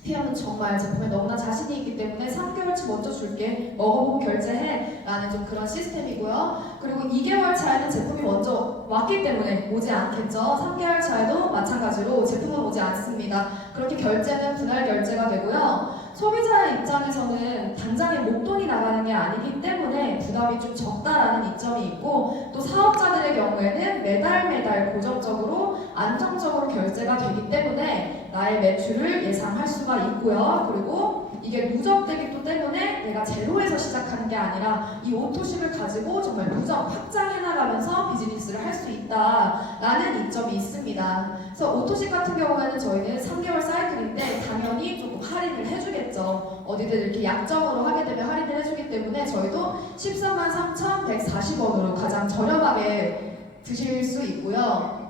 PM은 정말 제품에 너무나 자신이 있기 때문에 3개월치 먼저 줄게, 먹어보고 결제해 라는 좀 그런 시스템이고요. 그리고 2개월 차에는 제품이 먼저 왔기 때문에 오지 않겠죠. 3개월 차에도 마찬가지로 제품은 오지 않습니다. 그렇게 결제는 분할 결제가 되고요. 소비자의 입장에서는 당장에 목돈이 나가는 게 아니기 때문에 부담이 좀 적다라는 이점이 있고, 또 사업자들의 경우에는 매달 고정적으로 안정적으로 결제가 되기 때문에 나의 매출을 예상할 수가 있고요. 그리고 이게 누적되기 또 때문에 내가 제로에서 시작하는 게 아니라 이 오토십을 가지고 정말 누적 확장해 나가면서 비즈니스를 할 수 있다라는 이점이 있습니다. 그래서 오토십 같은 경우에는 저희는 3개월 사이클인데 당연히 조금 할인을 해주겠죠. 어디든 이렇게 약정으로 하게 되면 할인을 해주기 때문에 저희도 143,140원으로 가장 저렴하게 드실 수 있고요.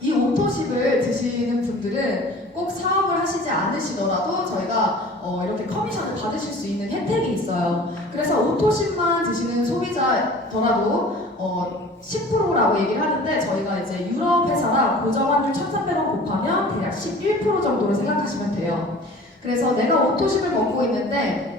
이 오토십을 드시는 분들은 꼭 사업을 하시지 않으시더라도 저희가 이렇게 커미션을 받으실 수 있는 혜택이 있어요. 그래서 오토십만 드시는 소비자더라도 10%라고 얘기를 하는데 저희가 이제 유럽 회사라 고정 환율 1,300원 곱하면 대략 11% 정도로 생각하시면 돼요. 그래서 내가 오토십을 먹고 있는데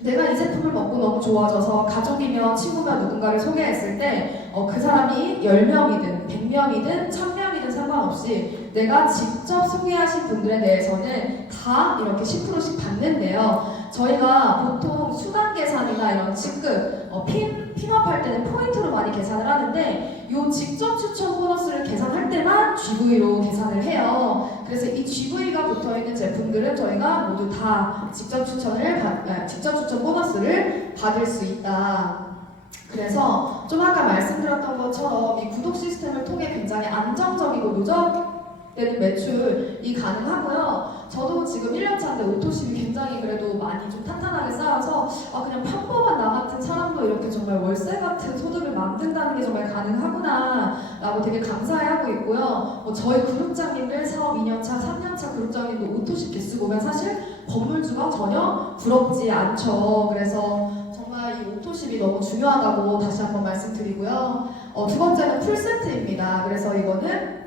내가 이 제품을 먹고 너무 좋아져서 가족이면 친구면 누군가를 소개했을 때 그 사람이 10명이든 100명이든 1000명이든 상관없이 내가 직접 소개하신 분들에 대해서는 다 이렇게 10%씩 받는데요. 저희가 보통 수당 계산이나 이런 직급, 핀업할 때는 포인트로 많이 계산을 하는데 이 직접 추천 보너스를 계산할 때만 GV로 계산을 해요. 그래서 이 GV가 붙어있는 제품들은 저희가 모두 다 직접 추천 보너스를 받을 수 있다. 그래서 좀 아까 말씀드렸던 것처럼 이 구독 시스템을 통해 굉장히 안정적이고 누적되는 매출이 가능하고요. 저도 지금 1년차인데 오토십이 굉장히 그래도 많이 좀 탄탄하게 쌓여서 그냥 평범한 나 같은 사람도 이렇게 정말 월세 같은 소득을 만든다는 게 정말 가능하구나 라고 되게 감사해하고 있고요. 저희 그룹장님들 사업 2년차, 3년차 그룹장님도 오토십 개수 보면 사실 건물주가 전혀 부럽지 않죠. 그래서 정말 이 오토십이 너무 중요하다고 다시 한번 말씀드리고요. 두 번째는 풀세트입니다. 그래서 이거는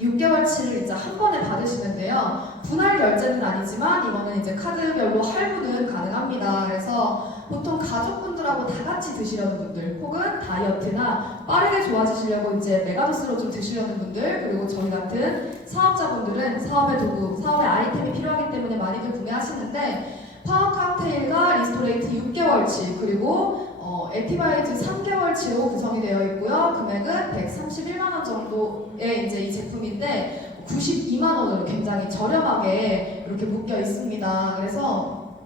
6개월치를 이제 한 번에 받으시는데요. 분할 결제는 아니지만 이거는 이제 카드별로 할부는 가능합니다. 그래서 보통 가족분들하고 다 같이 드시려는 분들, 혹은 다이어트나 빠르게 좋아지시려고 이제 메가도스로 좀 드시려는 분들, 그리고 저희 같은 사업자분들은 사업의 도구, 사업의 아이템이 필요하기 때문에 많이들 구매하시는데, 파워 칵테일과 리스토레이트 6개월치, 그리고 액티바이즈 3개월치로 구성이 되어 있고요. 금액은 131만 원 정도의 이제 이 제품인데 92만 원으로 굉장히 저렴하게 이렇게 묶여 있습니다. 그래서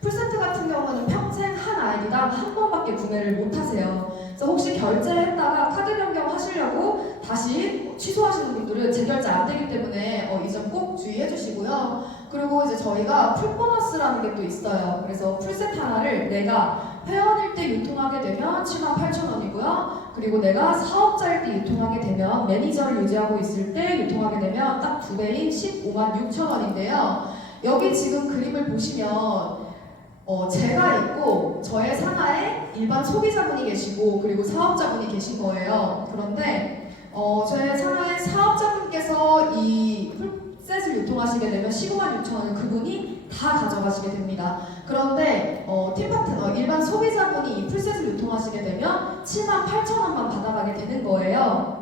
풀세트 같은 경우는 평생 한 아이디당 한 번밖에 구매를 못 하세요. 그래서 혹시 결제를 했다가 카드 변경 하시려고 다시 취소하시는 분들은 재결제 안 되기 때문에 이 점 꼭 주의해 주시고요. 그리고 이제 저희가 풀보너스라는 게 또 있어요. 그래서 풀세트 하나를 내가 회원일 때 유통하게 되면 78,000원이고요. 그리고 내가 사업자일 때 유통하게 되면, 매니저를 유지하고 있을 때 유통하게 되면 딱 2배인 156,000원인데요. 여기 지금 그림을 보시면 제가 있고 저의 상하에 일반 소비자분이 계시고 그리고 사업자분이 계신 거예요. 그런데 저의 상하에 사업자분께서 이 풀셋을 유통하시게 되면 15만 6천 원을 그분이 다 가져가시게 됩니다. 그런데 팀파트너, 일반 소비자분이 이 풀셋을 유통하시게 되면 7만 8천 원만 받아가게 되는 거예요.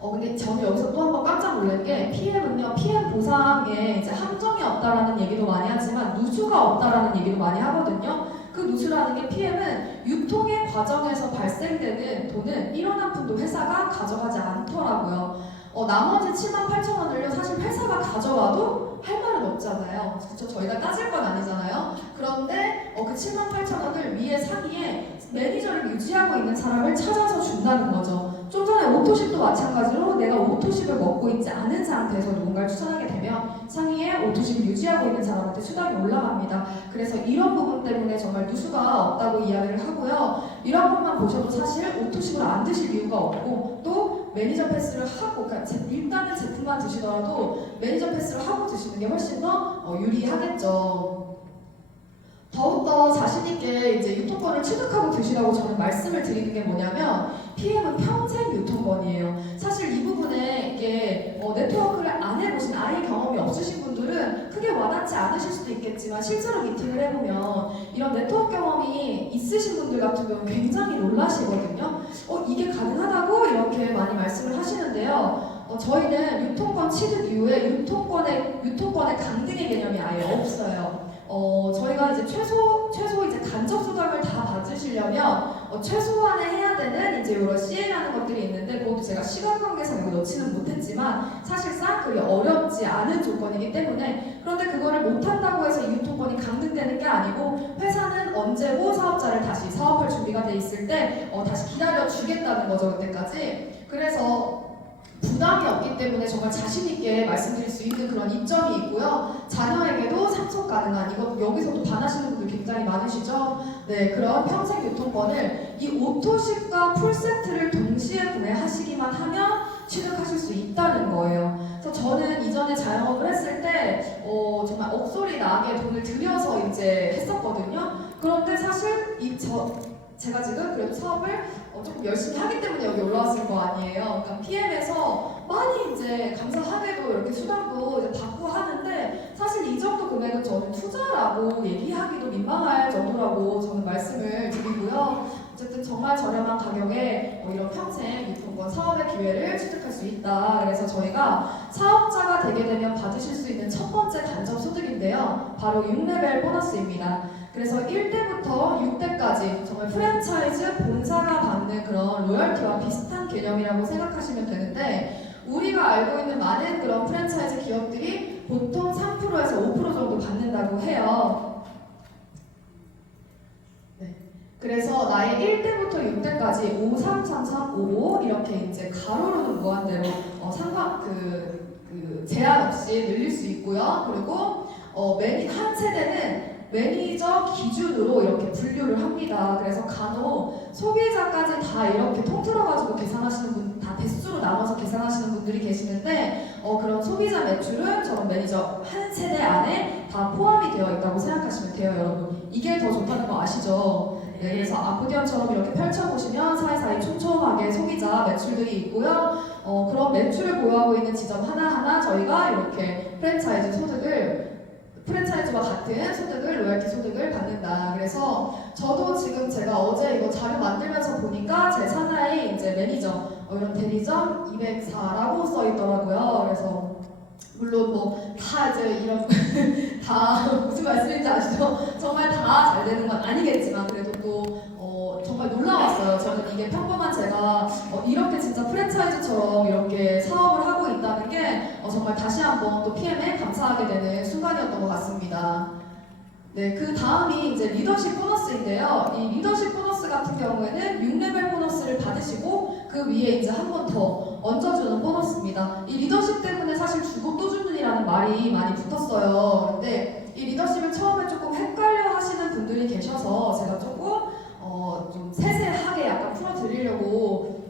근데 저는 여기서 또 한 번 깜짝 놀란 게, PM은요, PM 보상에 이제 함정이 없다라는 얘기도 많이 하지만 누수가 없다라는 얘기도 많이 하거든요. 그 누수라는 게, PM은 유통의 과정에서 발생되는 돈은 1원 한 푼도 회사가 가져가지 않더라고요. 나머지 7만 8천 원을요, 사실 회사가 가져와도 할 말은 없잖아요. 그쵸? 저희가 따질 건 아니잖아요. 그런데 그 7만 8천 원을 위에 상위에 매니저를 유지하고 있는 사람을 찾아서 준다는 거죠. 좀 전에 오토십도 마찬가지로 내가 오토십을 먹고 있지 않은 상태에서 누군가를 추천하게 되면 상위에 오토십을 유지하고 있는 사람한테 수당이 올라갑니다. 그래서 이런 부분 때문에 정말 누수가 없다고 이야기를 하고요. 이런 것만 보셔도 사실 오토십을 안 드실 이유가 없고, 또 매니저 패스를 하고, 그러니까 일단은 제품만 드시더라도 매니저 패스를 하고 드시는 게 훨씬 더 유리하겠죠. 더욱더 자신있게 이제 유통권을 취득하고 드시라고 저는 말씀을 드리는 게 뭐냐면, PM은 평생 유통권이에요. 사실 이 부분에 이게 네트워크를 안 해보신, 아예 경험이 없으신 분들은 크게 와닿지 않으실 수도 있겠지만, 실제로 미팅을 해보면 이런 네트워크 경험이 있으신 분들 같은 경우는 굉장히 놀라시거든요. 이게 가능하다고 이렇게 많이 말씀을 하시는데요. 저희는 유통권 취득 이후에 유통권의 강등의 개념이 아예 없어요. 저희가 이제 최소 이제 간접 수당을 다 받으시려면 최소한에 해야 되는 이제 이런 CA라는 것들이 있는데, 그것도 제가 시간 관계상 이거 넣지는 못했지만 사실상 그게 어렵지 않은 조건이기 때문에, 그런데 그거를 못한다고 해서 이 유통권이 강등되는 게 아니고, 회사는 언제고 사업자를 다시 사업할 준비가 돼 있을 때 다시 기다려 주겠다는 거죠, 그때까지. 그래서 부담이 없기 때문에 정말 자신있게 말씀드릴 수 있는 그런 이점이 있고요. 자녀에게도 상속 가능한, 이거 여기서도 반하시는 분들 굉장히 많으시죠? 네, 그런 평생 유통권을 이 오토십과 풀세트를 동시에 구매하시기만 하면 취득하실 수 있다는 거예요. 그래서 저는 이전에 자영업을 했을 때 정말 억소리 나게 돈을 들여서 이제 했었거든요. 그런데 사실 제가 지금 그래도 사업을 조금 열심히 하기 때문에 여기 올라왔을 거 아니에요. 그러니까 PM에서 많이 이제 감사하게도 이렇게 수당도 이제 받고 하는데, 사실 이 정도 금액은 저는 투자라고 얘기하기도 민망할 정도라고 저는 말씀을 드리고요. 어쨌든 정말 저렴한 가격에 이런 평생 유통권 사업의 기회를 취득할 수 있다. 그래서 저희가 사업자가 되게 되면 받으실 수 있는 첫 번째 간접 소득인데요. 바로 6레벨 보너스입니다. 그래서 1대부터 6대까지 정말 프랜차이즈 본사가 받는 그런 로열티와 비슷한 개념이라고 생각하시면 되는데, 우리가 알고 있는 많은 그런 프랜차이즈 기업들이 보통 3%에서 5% 정도 받는다고 해요. 네. 그래서 나의 1대부터 6대까지 5, 3, 3, 3, 5 이렇게 이제 가로로는 무한대로 그 제한 없이 늘릴 수 있고요. 그리고 한 세대는 매니저 기준으로 이렇게 분류를 합니다. 그래서 간혹 소비자까지 다 이렇게 통틀어가지고 계산하시는 분, 다 대수로 나눠서 계산하시는 분들이 계시는데 그런 소비자 매출은 저런 매니저 한 세대 안에 다 포함이 되어 있다고 생각하시면 돼요, 여러분. 이게 더 좋다는 거 아시죠? 네, 그래서 아쿠디언처럼 이렇게 펼쳐보시면 사이사이 촘촘하게 소비자 매출들이 있고요. 그런 매출을 보유하고 있는 지점 하나하나 저희가 이렇게 프랜차이즈와 같은 소득을, 로열티 소득을 받는다. 그래서 저도 지금 제가 어제 이거 자료 만들면서 보니까 제 산하에 이제 매니저, 이런 대리점 204라고 써 있더라고요. 그래서 물론 뭐 다 이제 이런 다 무슨 말씀인지 아시죠? 정말 다 잘 되는 건 아니겠지만 그래도 또 정말 놀라웠어요. 저는 이게 평범한 제가 이렇게 진짜 프랜차이즈처럼 이렇게 사업을 하고 있다는 게 정말 다시 한번 또 PM에 감사하게 되는 순간이었던 것 같습니다. 네, 그 다음이 이제 리더십 보너스인데요. 이 리더십 보너스 같은 경우에는 6레벨 보너스를 받으시고 그 위에 이제 한 번 더 얹어주는 보너스입니다. 이 리더십 때문에 사실 주고 또 주는이라는 말이 많이 붙었어요. 근데 이 리더십을 처음에 조금 헷갈려 하시는 분들이 계셔서 제가 조금 좀 세세하게 약간 풀어드리려고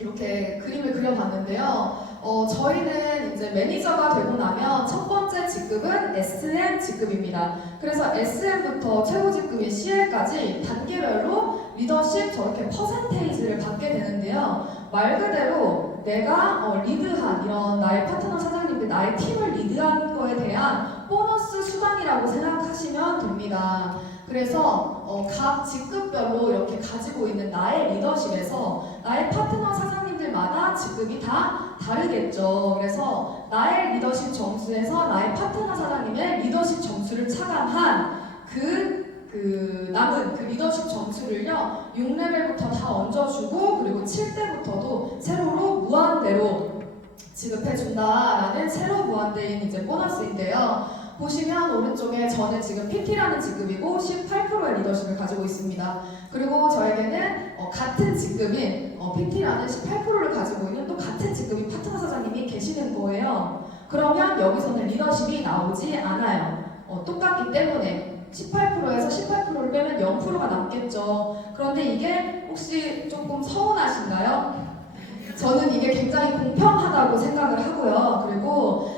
이렇게 그림을 그려봤는데요. 저희는 이제 매니저가 되고 나면 첫 번째 직급은 SM 직급입니다. 그래서 SM부터 최고 직급인 CL까지 단계별로 리더십 저렇게 퍼센테이지를 받게 되는데요. 말 그대로 내가 리드한 이런 나의 파트너 사장님들, 나의 팀을 리드한 거에 대한 보너스 수당이라고 생각하시면 됩니다. 그래서 각 직급별로 이렇게 가지고 있는 나의 리더십에서 나의 파트너 사장님들마다 직급이 다 다르겠죠. 그래서 나의 리더십 점수에서 나의 파트너 사장님의 리더십 점수를 차감한 남은 그 리더십 점수를요 6레벨부터 다 얹어주고 그리고 7대부터도 세로로 무한대로 지급해준다라는 세로 무한대인 이제 보너스인데요. 보시면 오른쪽에 저는 지금 PT라는 직급이고 18%의 리더십을 가지고 있습니다. 그리고 저에게는 같은 직급인 PT라는 18%를 가지고 있는 또 같은 직급인 파트너 사장님이 계시는 거예요. 그러면 여기서는 리더십이 나오지 않아요. 똑같기 때문에 18%에서 18%를 빼면 0%가 남겠죠. 그런데 이게 혹시 조금 서운하신가요? 저는 이게 굉장히 공평하다고 생각을 하고요. 그리고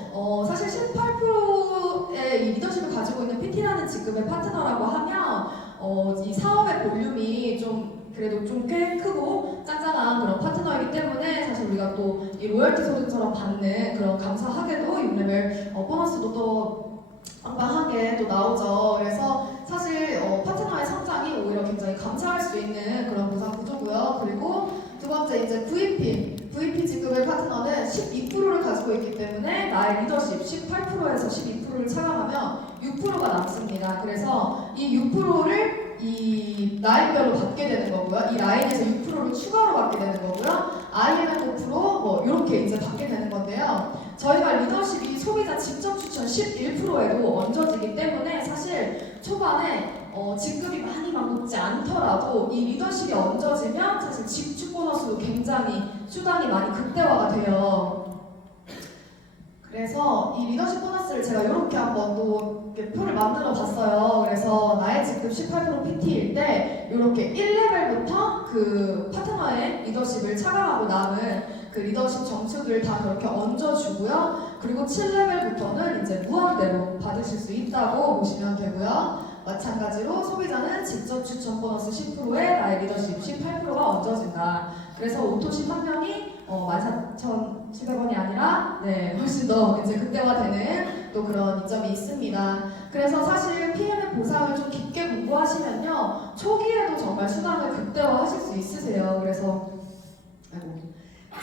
사실 18%의 이 리더십을 가지고 있는 PT라는 직급의 파트너라고 하면 이 사업의 볼륨이 좀 그래도 좀 꽤 크고 짱짱한 그런 파트너이기 때문에 사실 우리가 또 이 로열티 소득처럼 받는 그런 감사하게도 6레벨 보너스도 또 빵빵하게 또 나오죠. 그래서 사실 파트너의 성장이 오히려 굉장히 감사할 수 있는 그런 보상 구조고요. 그리고 두 번째 이제 VP 직급의 파트너는 12%를 가지고 있기 때문에 나의 리더십 18%에서 12%를 차감하면 6%가 남습니다. 그래서 이 6%를 이 라인별로 받게 되는 거고요. 이 라인에서 6%를 추가로 받게 되는 거고요. IMF 5% 뭐 이렇게 이제 받게 되는 건데요. 저희가 리더십이 소비자 직접 추천 11%에도 얹어지기 때문에 사실 초반에 직급이 많이 막 높지 않더라도 이 리더십이 얹어지면 사실 직축 보너스도 굉장히 수당이 많이 극대화가 돼요. 그래서 이 리더십 보너스를 제가 이렇게 한번 또 표를 만들어 봤어요. 그래서 나의 직급 18% PT일 때 이렇게 1레벨부터 그 파트너의 리더십을 차감하고 남은 그 리더십 점수들 다 그렇게 얹어주고요. 그리고 7레벨부터는 이제 무한대로 받으실 수 있다고 보시면 되고요. 마찬가지로 소비자는 직접 추천 보너스 10%에 나의 리더십 18%가 얹어진다. 그래서 오토십 한 명이 14,700원이 아니라 훨씬 더 이제 극대화되는 또 그런 이점이 있습니다. 그래서 사실 PM의 보상을 좀 깊게 공부하시면요 초기에도 정말 수당을 극대화하실 수 있으세요. 그래서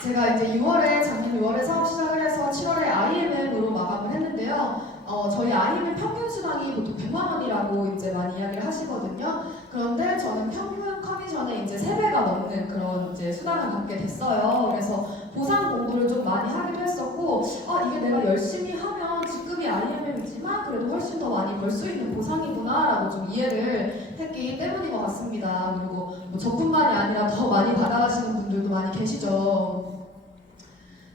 제가 이제 작년 6월에 사업 시작을 해서 7월에 IMM으로 마감을 했는데요. 저희 IMM 평균 수당이 보통 100만 원이라고 이제 많이 이야기를 하시거든요. 그런데 저는 평균 커미션에 이제 3배가 넘는 그런 이제 수당을 받게 됐어요. 그래서 보상 공부를 좀 많이 하기도 했었고, 이게 내가 열심히 하면 직급이 IMM이지만 그래도 훨씬 더 많이 벌 수 있는 보상이구나라고 좀 이해를 했기 때문인 것 같습니다. 그리고 뭐 저뿐만이 아니라 더 많이 받아가시는 분들도 많이 계시죠.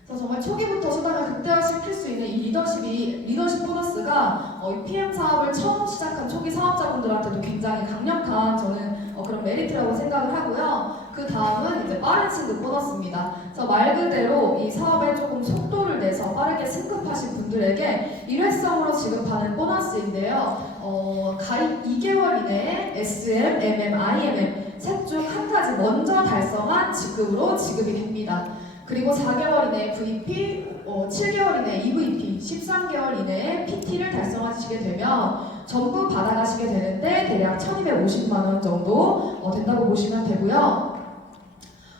그래서 정말 초기부터 수당을 극대화시킬 수 있는 이 리더십 보너스가 이 PM 사업을 처음 시작한 초기 사업자분들한테도 굉장히 강력한 저는 그런 메리트라고 생각을 하고요. 그 다음은 이제 빠른 진급 보너스입니다. 그래서 말 그대로 이 사업에 조금 속도를 내서 빠르게 승급하신 분들에게 일회성으로 지급하는 보너스인데요. 가입 2개월 이내에 SM, MM, IMM 셋 중 한 가지 먼저 달성한 직급으로 지급이 됩니다. 그리고 4개월 이내에 VP, 7개월 이내에 EVP, 13개월 이내에 PT를 달성하시게 되면 전부 받아가시게 되는데 대략 1250만 원 정도 된다고 보시면 되고요.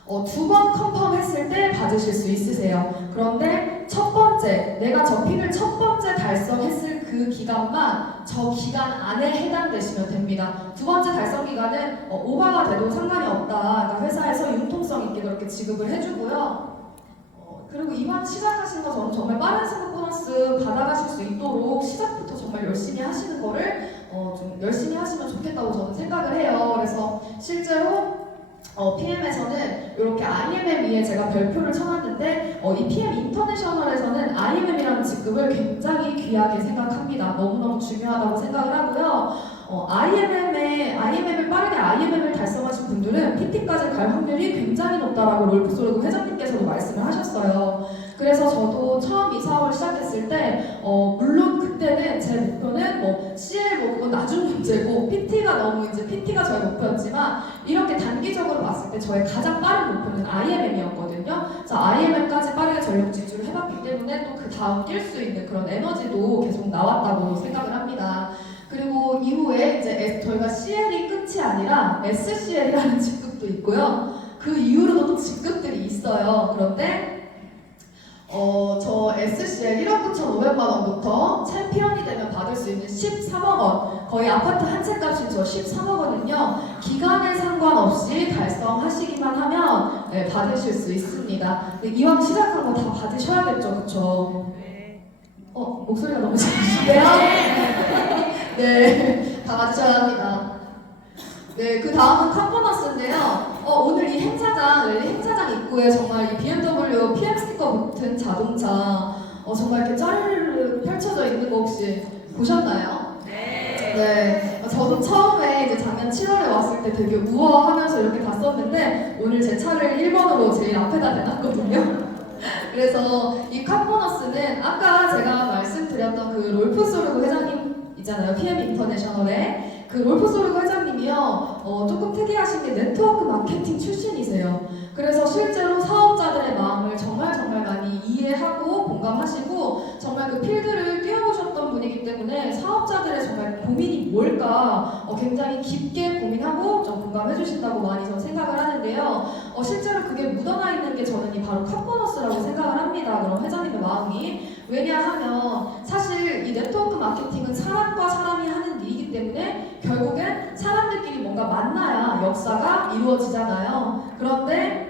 2번 컨펌 했을 때 받으실 수 있으세요. 그런데 첫 번째, 내가 저 픽을 첫 번째 달성했을 그 기간만 저 기간 안에 해당되시면 됩니다. 두 번째 달성 기간은 오버가 돼도 상관이 없다. 그러니까 회사에서 융통성 있게 그렇게 지급을 해주고요. 그리고 이번 시작하신 거 저는 정말 빠른 승급 보너스 받아가실 수 있도록 시작부터 정말 열심히 하시는 거를 좀 열심히 하시면 좋겠다고 저는 생각을 해요. 그래서 실제로 PM에서는 이렇게 IMM 위에 제가 별표를 쳐놨는데 이 PM 인터내셔널에서는 IMM이라는 직급을 굉장히 귀하게 생각합니다. 너무너무 중요하다고 생각을 하고요. IMM을 빠르게 IMM을 달성하신 분들은 PT까지 갈 확률이 굉장히 높다라고 롤프소르그 회장님께서도 말씀을 하셨어요. 그래서 저도 처음 이 사업을 시작했을 때 물론 그때는 제 목표는 CL 그건 나중 문제고 PT가 저의 목표였지만 이렇게 단기적으로 봤을 때 저의 가장 빠른 목표는 IMM이었거든요. 그래서 IMM까지 빠르게 전력 질주를 해봤기 때문에 또 그 다음 뛸 수 있는 그런 에너지도 계속 나왔다고 생각을 합니다. 그리고 이후에 이제 저희가 CL이 끝이 아니라 SCL이라는 직급도 있고요. 그 이후로도 또 직급들이 있어요. 그런데 저 SCL 1억 9,500만 원부터 챔피언이 되면 받을 수 있는 13억 원, 거의 아파트 한 채 값인 저 13억 원은요, 기간에 상관없이 달성하시기만 하면 받으실 수 있습니다. 이왕 시작한 거 다 받으셔야겠죠, 그쵸? 목소리가 너무 작으신데요? 네, 다 받으셔야 합니다. 네, 그 다음은 칸보너스인데요. 오늘 이 행사장 입구에 정말 이 BMW PM 스티커 붙은 자동차 정말 이렇게 짜르르 펼쳐져 있는 거 혹시 보셨나요? 네. 저도 처음에 이제 작년 7월에 왔을 때 되게 우아하면서 이렇게 봤었는데 오늘 제 차를 1번으로 제일 앞에다 내놨거든요. 그래서 이 칸보너스는 아까 제가 말씀드렸던 그 롤프소르그 회장님 있잖아요. PM 인터내셔널에 그 롤프소르그 회장님이요. 조금 특이하신 게 네트워크 마케팅 출신이세요. 그래서 실제로 사업자들의 마음을 정말 많이 이해하고 공감하시고 정말 그 필드를 뛰어보셨던 분이기 때문에 사업자들의 정말 고민이 뭘까 굉장히 깊게 고민하고 좀 공감해 주신다고 많이 저는 생각을 하는데요. 실제로 그게 묻어나 있는 게 저는 이 바로 칸보너스라고 생각을 합니다. 그런 회장님의 마음이. 왜냐하면 사실 이 네트워크 마케팅은 사람과 사람이 하는 일이기 때문에 결국엔 사람들끼리 뭔가 만나야 역사가 이루어지잖아요. 그런데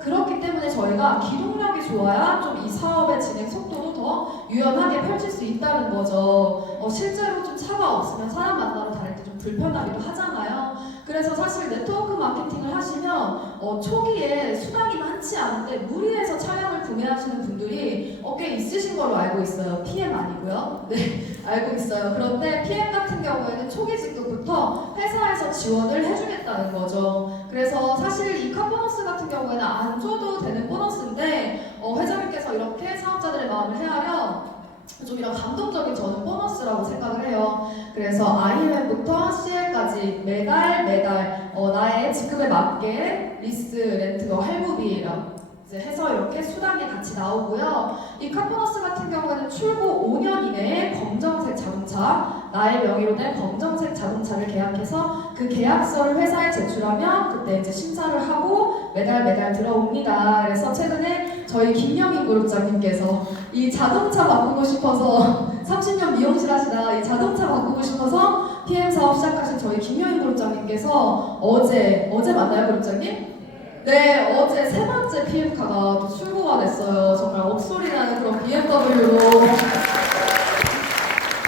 그렇기 때문에 저희가 기동력이 좋아야 좀 이 사업의 진행 속도도 더 유연하게 펼칠 수 있다는 거죠. 실제로 좀 차가 없으면 사람 만나러 다닐 때 좀 불편하기도 하잖아요. 그래서 사실 네트워크 마케팅을 하시면 초기에 수당이 많지 않은데 무리해서 차량을 구매하시는 분들이 꽤 있으신 걸로 알고 있어요. PM 아니고요. 네, 알고 있어요. 그런데 PM 같은 경우에는 초기 직급부터 회사에서 지원을 해주겠다는 거죠. 그래서 사실 이 칸보너스 같은 경우에는 안 줘도 되는 보너스인데 회장님께서 이렇게 사업자들의 마음을 헤아려 좀 이런 감동적인 저는 보너스라고 생각을 해요. 그래서 IMM부터 CL까지 매달 나의 직급에 맞게 리스, 렌트, 할부비랑 이제 해서 이렇게 수당이 같이 나오고요. 이 칸보너스 같은 경우에는 출고 5년 이내에 검정색 자동차, 나의 명의로 된 검정색 자동차를 계약해서 그 계약서를 회사에 제출하면 그때 이제 심사를 하고 매달 들어옵니다. 그래서 최근에 저희 김영인 그룹장님께서 이 자동차 바꾸고 싶어서 30년 미용실 하시다 이 자동차 바꾸고 싶어서 PM 사업 시작하신 저희 김영인 그룹장님께서 어제 만나요, 그룹장님? 네, 어제 세 번째 PM카가 또 출고가 됐어요. 정말 억소리 나는 그런 BMW로.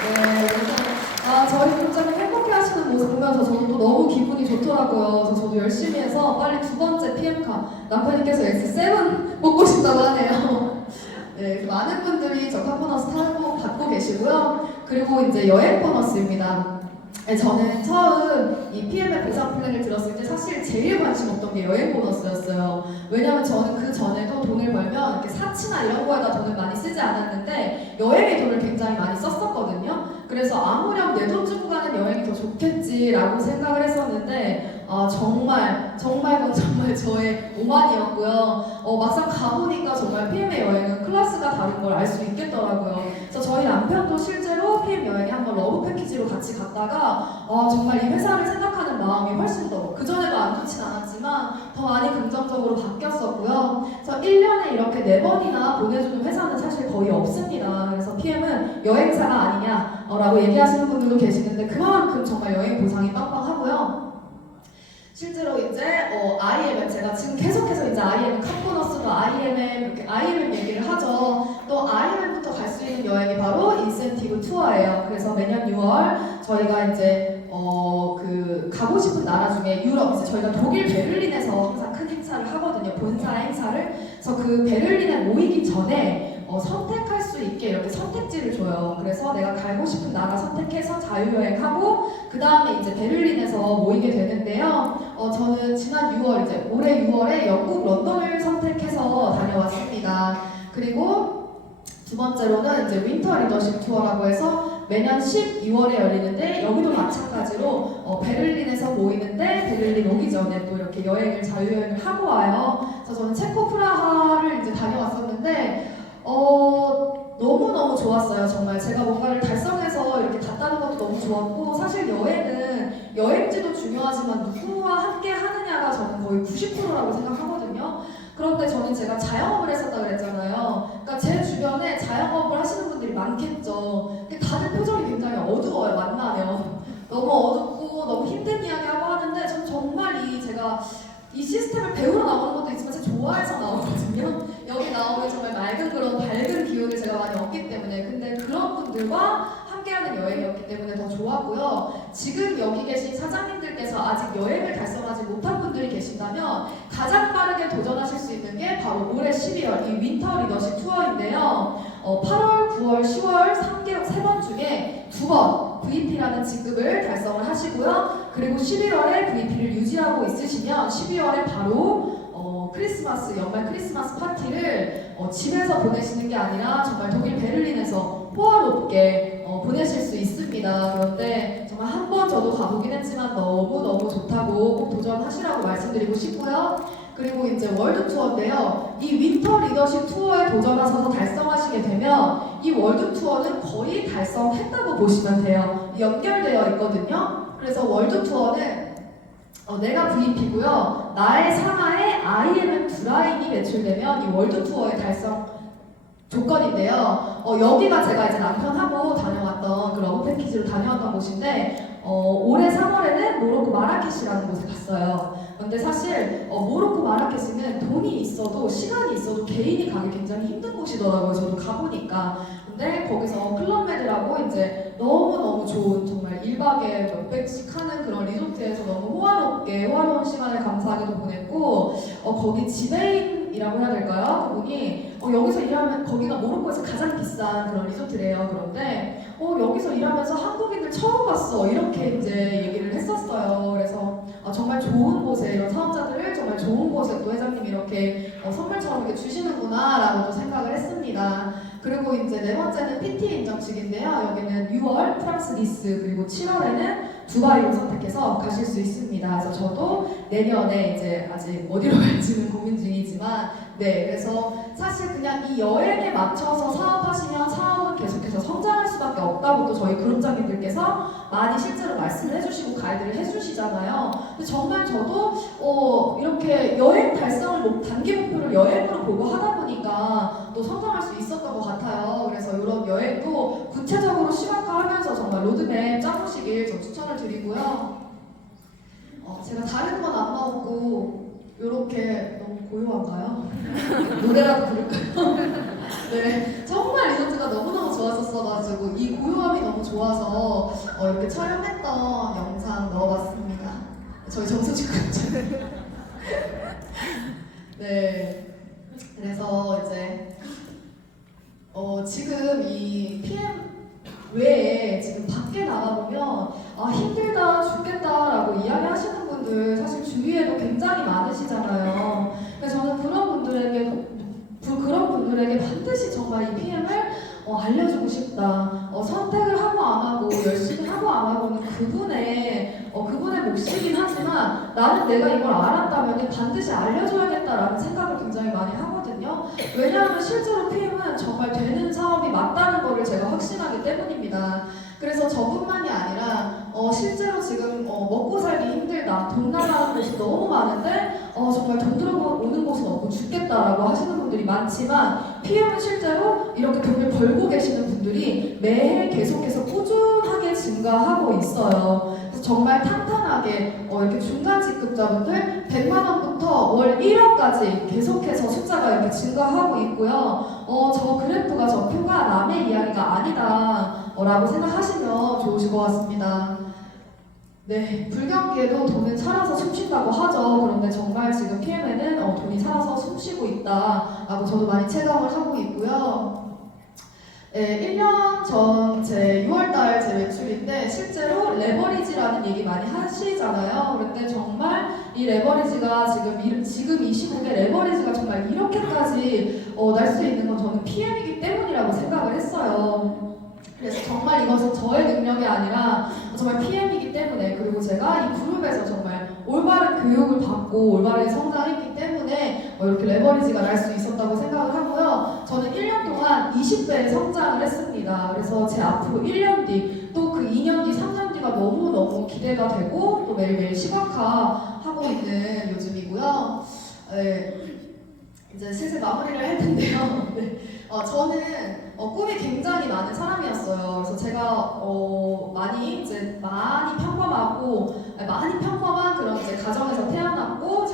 네, 그래서 저희 그룹장님 행복해 하시는 모습 보면서 저도 또 너무 기분이 좋더라고요. 그래서 저도 열심히 해서 빨리 두 번째 PM카 남편님께서 X7 뽑고 싶다고 하네요. 많은 분들이 저 탑보너스 받고 계시고요. 그리고 이제 여행 보너스입니다. 네, 저는 처음 이 PM의 보상 플랜을 들었을 때 사실 제일 관심 없던 게 여행 보너스였어요. 왜냐면 저는 그 전에도 돈을 벌면 이렇게 사치나 이런 거에다 돈을 많이 쓰지 않았는데 여행에 돈을 굉장히 많이 썼었거든요. 그래서 아무렴 내 돈 주고 가는 여행이 더 좋겠지라고 생각을 했었는데 정말 그건 정말 저의 오만이었고요. 막상 가보니까 정말 PM의 여행은 클래스가 다른 걸 알 수 있겠더라고요. 그래서 저희 남편도 실제로 PM 여행에 한번 러브 패키지로 같이 갔다가 정말 이 회사를 생각하는 마음이 훨씬 더 그전에도 안 좋진 않았지만 더 많이 긍정적으로 바뀌었었고요. 그래서 1년에 이렇게 4번이나 보내주는 회사는 사실 거의 없습니다. 그래서 PM은 여행사가 아니냐라고 얘기하시는 분들도 계시는데 그만큼 정말 여행 보상이 빵빵하고요. 실제로 이제 IMM 제가 지금 계속해서 이제 IMM 컵보너스도 IMM 이렇게 IMM 얘기를 하죠. 또 IMM부터 갈 수 있는 여행이 바로 인센티브 투어예요. 그래서 매년 6월 저희가 이제 그 가고 싶은 나라 중에 유럽 이제 저희가 독일 베를린에서 항상 큰 행사를 하거든요. 본사 행사를. 그래서 그 베를린에 모이기 전에 선택할 수 있게 이렇게 선택지를 줘요. 그래서 내가 가고 싶은 나라 선택해서 자유여행하고 그 다음에 이제 베를린에서 모이게 되는데요. 저는 지난 6월 이제 올해 6월에 영국 런던을 선택해서 다녀왔습니다. 그리고 두 번째로는 이제 윈터 리더십 투어라고 해서 매년 12월에 열리는데 여기도 마찬가지로 베를린에서 모이는데 베를린 오기 전에 또 이렇게 여행을 자유여행을 하고 와요. 그래서 저는 체코 프라하를 이제 다녀왔었는데 너무너무 좋았어요. 정말 제가 뭔가를 달성해서 이렇게 갔다는 것도 너무 좋았고 사실 여행은 여행지도 중요하지만 누구와 함께 하느냐가 저는 거의 90%라고 생각하거든요. 그런데 저는 제가 자영업을 했었다 그랬잖아요. 그러니까 제 주변에 자영업을 하시는 분들이 많겠죠. 근데 다들 표정이 굉장히 어두워요. 만나면 너무 어둡고 너무 힘든 이야기하고 하는데 전 정말 제가 이 시스템을 배우러 나오는 것도 있지만 제가 좋아해서 나오거든요. 여기 나오면 정말 맑은 그런 밝은 기운을 제가 많이 얻기 때문에 근데 그런 분들과 함께하는 여행이었기 때문에 더 좋았고요. 지금 여기 계신 사장님들께서 아직 여행을 달성하지 못한 분들이 계신다면 가장 빠르게 도전하실 수 있는 게 바로 올해 12월 이 윈터 리더십 투어인데요. 8월, 9월, 10월 3개월 3번 중에 2번 VP라는 직급을 달성을 하시고요. 그리고 11월에 VP를 유지하고 있으시면 12월에 바로 크리스마스, 연말 크리스마스 파티를 집에서 보내시는 게 아니라 정말 독일 베를린에서 호화롭게 보내실 수 있습니다. 그런데 정말 한 번 저도 가보긴 했지만 너무너무 좋다고 꼭 도전하시라고 말씀드리고 싶고요. 그리고 이제 월드 투어인데요. 이 윈터 리더십 투어에 도전하셔서 달성하시게 되면 이 월드 투어는 거의 달성했다고 보시면 돼요. 연결되어 있거든요. 그래서 월드 투어는 내가 VP고요. 나의 산하에 IMM 두 라인이 매출되면 이 월드 투어의 달성 조건인데요. 여기가 제가 이제 남편하고 다녀왔던 그 러브 패키지로 다녀왔던 곳인데 올해 3월에는 모로코 마라케시라는 곳에 갔어요. 근데 사실 모로코 마라케시는 돈이 있어도 시간이 있어도 개인이 가기 굉장히 힘든 곳이더라고요. 저도 가보니까. 근데 거기서 클럽메드라고 이제 너무너무 좋은 정말 1박에 몇백씩 하는 그런 리조트에서 너무 호화로운 시간을 감사하게도 보냈고 거기 지배인이라고 해야 될까요? 그분이 여기서 일하면 거기가 모로코에서 가장 비싼 그런 리조트래요. 그런데 여기서 일하면서 한국인들 처음 봤어 이렇게 이제 얘기를 했었어요. 그래서 정말 좋은 곳에 이런 사업자들을 정말 좋은 곳에 또 회장님이 이렇게 선물처럼 이렇게 주시는구나 라고도 생각을 했습니다. 그리고 이제 네 번째는 PT 인정식인데요. 여기는 6월 프랑스 니스 그리고 7월에는 두바이로 선택해서 가실 수 있습니다. 그래서 저도 내년에 이제 아직 어디로 갈지는 고민 중이지만 그래서 사실 그냥 이 여행에 맞춰서 사업하시면 사업은 계속해서 성장할 수밖에 없다고 또 저희 그룹장님들께서 많이 실제로 말씀을 해주시고 가이드를 해주시잖아요. 근데 정말 저도 이렇게 여행 달성을 단기 목표를 여행으로 보고 하다 보니까 또 성장할 수 있었던 것 같아요. 그래서 이런 여행도 구체적으로 시각화하면서 정말 로드맵 짜보시길 저 추천을 드리고요. 제가 다른 건 안 나오고 이렇게 너무 고요한가요? 노래라도 부를까요? 네, 정말 리조트가 너무너무 좋았었어가지고 이 고요함이 너무 좋아서 이렇게 촬영했던 영상 넣어봤습니다. 저희 정수직구죠. 네, 그래서 이제 지금 이 PM 외에 지금 밖에 나가보면 힘들다 죽겠다라고 이야기하시는 분들 사실 주위에도 굉장히 많으시잖아요. 그래서 저는 그런 분들에게 반드시 정말 이 PM을 알려주고 싶다. 선택을 하고 안 하고 열심히 하고 안 하고는 그분의 몫이긴 하지만 나는 내가 이걸 알았다면 반드시 알려줘야겠다라는 생각을 굉장히 많이 하거든요. 왜냐하면 실제로 PM은 정말 되는 사업이 맞다는 거를 제가 확신하기 때문입니다. 그래서 저뿐만이 아니라 실제로 지금 먹고 살기 힘들다, 돈 나가는 곳이 너무 많은데 정말 돈 들어오는 곳은 없고 죽겠다라고 하시는 분들이 많지만 PM은 실제로 이렇게 돈을 벌고 계시는 분들이 매해 계속해서 꾸준하게 증가하고 있어요. 그래서 정말 탄탄하게 이렇게 중간 직급자분들 100만 원부터 월 1억까지 계속해서 숫자가 이렇게 증가하고 있고요. 저 그래프가 저 표가 남의 이야기가 아니다 라고 생각하시면 좋으실 것 같습니다. 네, 불경기에도 돈은 살아서 숨쉰다고 하죠. 그런데 정말 지금 PM에는 돈이 살아서 숨쉬고 있다라고 저도 많이 체감을 하고 있고요. 네, 1년 전 제 6월달 제 매출인데 실제로 레버리지라는 얘기 많이 하시잖아요. 그런데 정말 이 레버리지가 지금 이 시국에 레버리지가 정말 이렇게까지 날 수 있는 건 저는 PM이기 때문이라고 생각을 했어요. 그래서 정말 이것은 저의 능력이 아니라 정말 PM이기 때문에, 그리고 제가 이 그룹에서 정말 올바른 교육을 받고 올바르게 성장했기 때문에 이렇게 레버리지가 날 수 있었다고 생각을 하고요. 저는 1년 동안 20배의 성장을 했습니다. 그래서 제 앞으로 1년 뒤, 또 그 2년 뒤, 3년 뒤가 너무너무 기대가 되고 또 매일매일 시각화하고 있는 요즘이고요. 이제 슬슬 마무리를 할 텐데요. 네. 저는 꿈이 굉장히 많은 사람이었어요. 그래서 제가 많이 평범한 그런 이제 가정에서 태어났고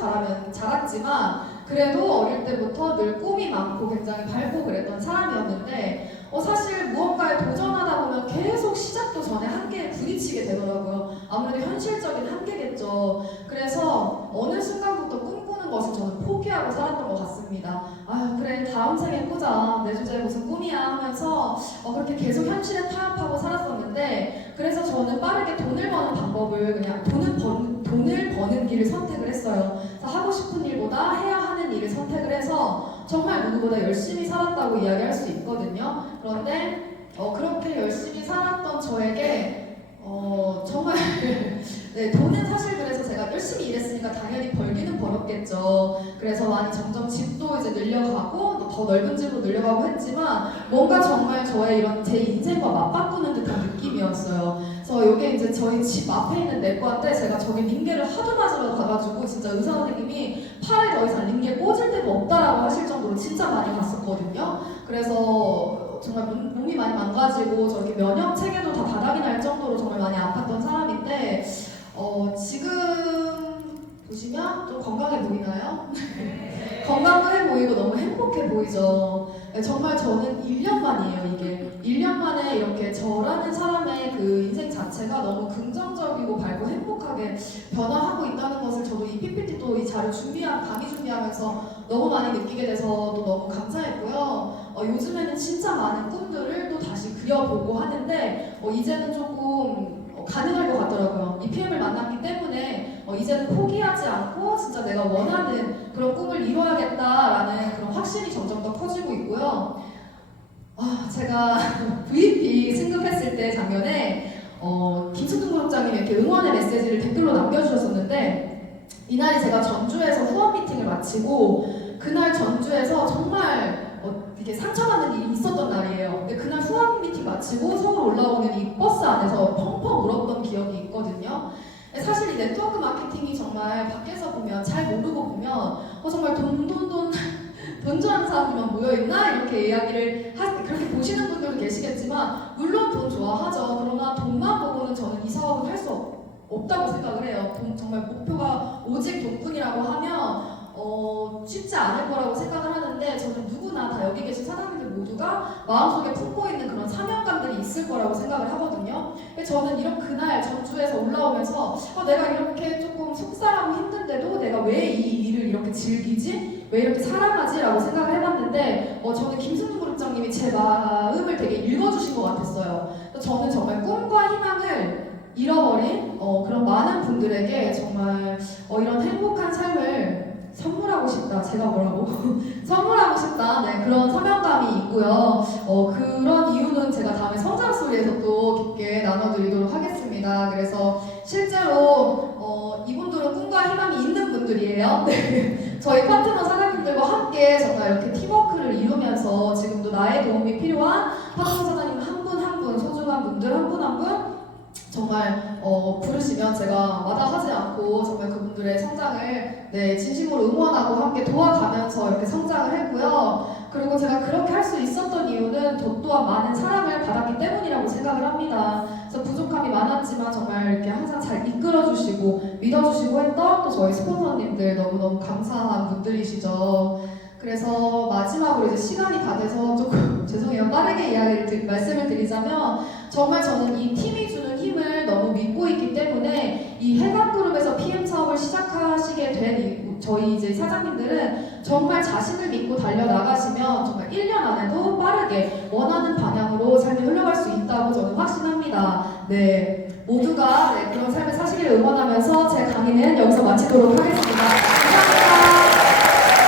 자랐지만 그래도 어릴 때부터 늘 꿈이 많고 굉장히 밝고 그랬던 사람이었는데 사실 무언가에 도전하다 보면 계속 시작도 전에 한계에 부딪히게 되더라고요. 아무래도 현실적인 한계겠죠. 그래서 어느 순간부터 꿈꾸는 것을 저는 포기하고 살았던 것 같습니다. 아유 그래 다음 생에 꾸자, 내 주제에 무슨 꿈이야 하면서 그렇게 계속 현실에 타협하고 살았었는데, 그래서 저는 빠르게 돈을 버는 방법을 그냥 돈을 버는 길을 선택을 했어요. 그래서 하고 싶은 일보다 해야 하는 일을 선택을 해서 정말 누구보다 열심히 살았다고 이야기할 수 있거든요. 그런데 그렇게 열심히 살았던 저에게 정말 네, 돈은 사실 그래서 제가 열심히 일했으니까 당연히 벌기는 벌었겠죠. 그래서 많이 점점 집도 이제 늘려가고 또 더 넓은 집으로 늘려가고 했지만 뭔가 정말 저의 이런 제 인생과 맞바꾸는 듯한 느낌이었어요. 그래서 이게 이제 저희 집 앞에 있는 내과인데 제가 저기 링게를 하도 맞으러 가가지고 진짜 의사 선생님이 팔에 더 이상 링게 꽂을 데가 없다라고 하실 정도로 진짜 많이 갔었거든요. 그래서 정말 몸이 많이 망가지고 저렇게 면역 체계도 다 바닥이 날 정도로 정말 많이 아팠던 사람인데 지금 보시면 좀 건강해 보이나요? 건강해 보이고 너무 행복해 보이죠. 정말 저는 1년 만이에요. 이게 1년 만에 이렇게 저라는 사람의 그 인생 자체가 너무 긍정적이고 밝고 행복하게 변화하고 있다는 것을 저도 이 PPT 또 이 자료 강의 준비하면서 너무 많이 느끼게 돼서 또 너무 감사했고요. 요즘에는 진짜 많은 꿈들을 또 다시 그려보고 하는데 이제는 조금 가능할 것 같더라고요. 이 PM을 만났기 때문에 이제는 포기하지 않고 진짜 내가 원하는 그런 꿈을 이뤄야겠다라는 그런 확신이 점점 더 커지고 있고요. 제가 VP 승급했을 때 작년에 김수동 부국장님이 이렇게 응원의 메시지를 댓글로 남겨주셨었는데, 이날이 제가 전주에서 후원 미팅을 마치고 그날 전주에서 정말 이게 상처받는 일이 있었던 날이에요. 근데 그날 후원 미팅 마치고 서울 올라오는 이 버스 안에서 펑펑 울었던 기억이 있거든요. 사실 이 네트워크 마케팅이 정말 밖에서 보면 잘 모르고 보면 정말 돈 좋아하는 사람들만 모여있나? 이렇게 이야기를 그렇게 보시는 분들도 계시겠지만 물론 돈 좋아하죠. 그러나 돈만 보고는 저는 이 사업을 할 수 없다고 생각을 해요. 정말 목표가 오직 돈뿐이라고 하면 쉽지 않을 거라고 생각을 하는데, 저는 누구나 다 여기 계신 사장님들 모두가 마음속에 품고 있는 그런 사명감들이 있을 거라고 생각을 하거든요. 저는 그날 전주에서 올라오면서 내가 이렇게 조금 속상하고 힘든데도 내가 왜 이 일을 이렇게 즐기지? 왜 이렇게 사랑하지? 라고 생각을 해봤는데 저는 김승준 그룹장님 부총장님이 제 마음을 되게 읽어주신 것 같았어요. 저는 정말 꿈과 희망을 잃어버린 그런 많은 분들에게 정말 이런 행복한 삶을 선물하고 싶다. 제가 뭐라고? 선물하고 싶다. 네, 그런 사명감이 있고요. 그런 이유는 제가 다음에 성장 소리에서 또 깊게 나눠드리도록 하겠습니다. 그래서 실제로 이분들은 꿈과 희망이 있는 분들이에요. 네. 저희 파트너 사장님들과 함께 정말 이렇게 팀워크를 이루면서 지금도 나의 도움이 필요한 파트너 사장님 한 분 한 분, 소중한 분들 한 분 한 분 정말 부르시면 제가 마다하지 않고 정말 그분들의 성장을 네, 진심으로 응원하고 함께 도와가면서 이렇게 성장을 했고요. 그리고 제가 그렇게 할 수 있었던 이유는 저 또한 많은 사랑을 받았기 때문이라고 생각을 합니다. 그래서 부족함이 많았지만 정말 이렇게 항상 잘 이끌어주시고 믿어주시고 했던 또 저희 스폰서님들 너무너무 감사한 분들이시죠. 그래서 마지막으로 이제 시간이 다 돼서 조금 죄송해요. 빠르게 말씀을 드리자면 정말 저는 이 팀이 주는 힘을 너무 믿고 있기 때문에 이 해관그룹에서 PM 사업을 시작하시게 된 저희 이제 사장님들은 정말 자신을 믿고 달려나가시면 정말 1년 안에도 빠르게 원하는 방향으로 삶이 흘러갈 수 있다고 저는 확신합니다. 네, 모두가 그런 삶을 사시기를 응원하면서 제 강의는 여기서 마치도록 하겠습니다.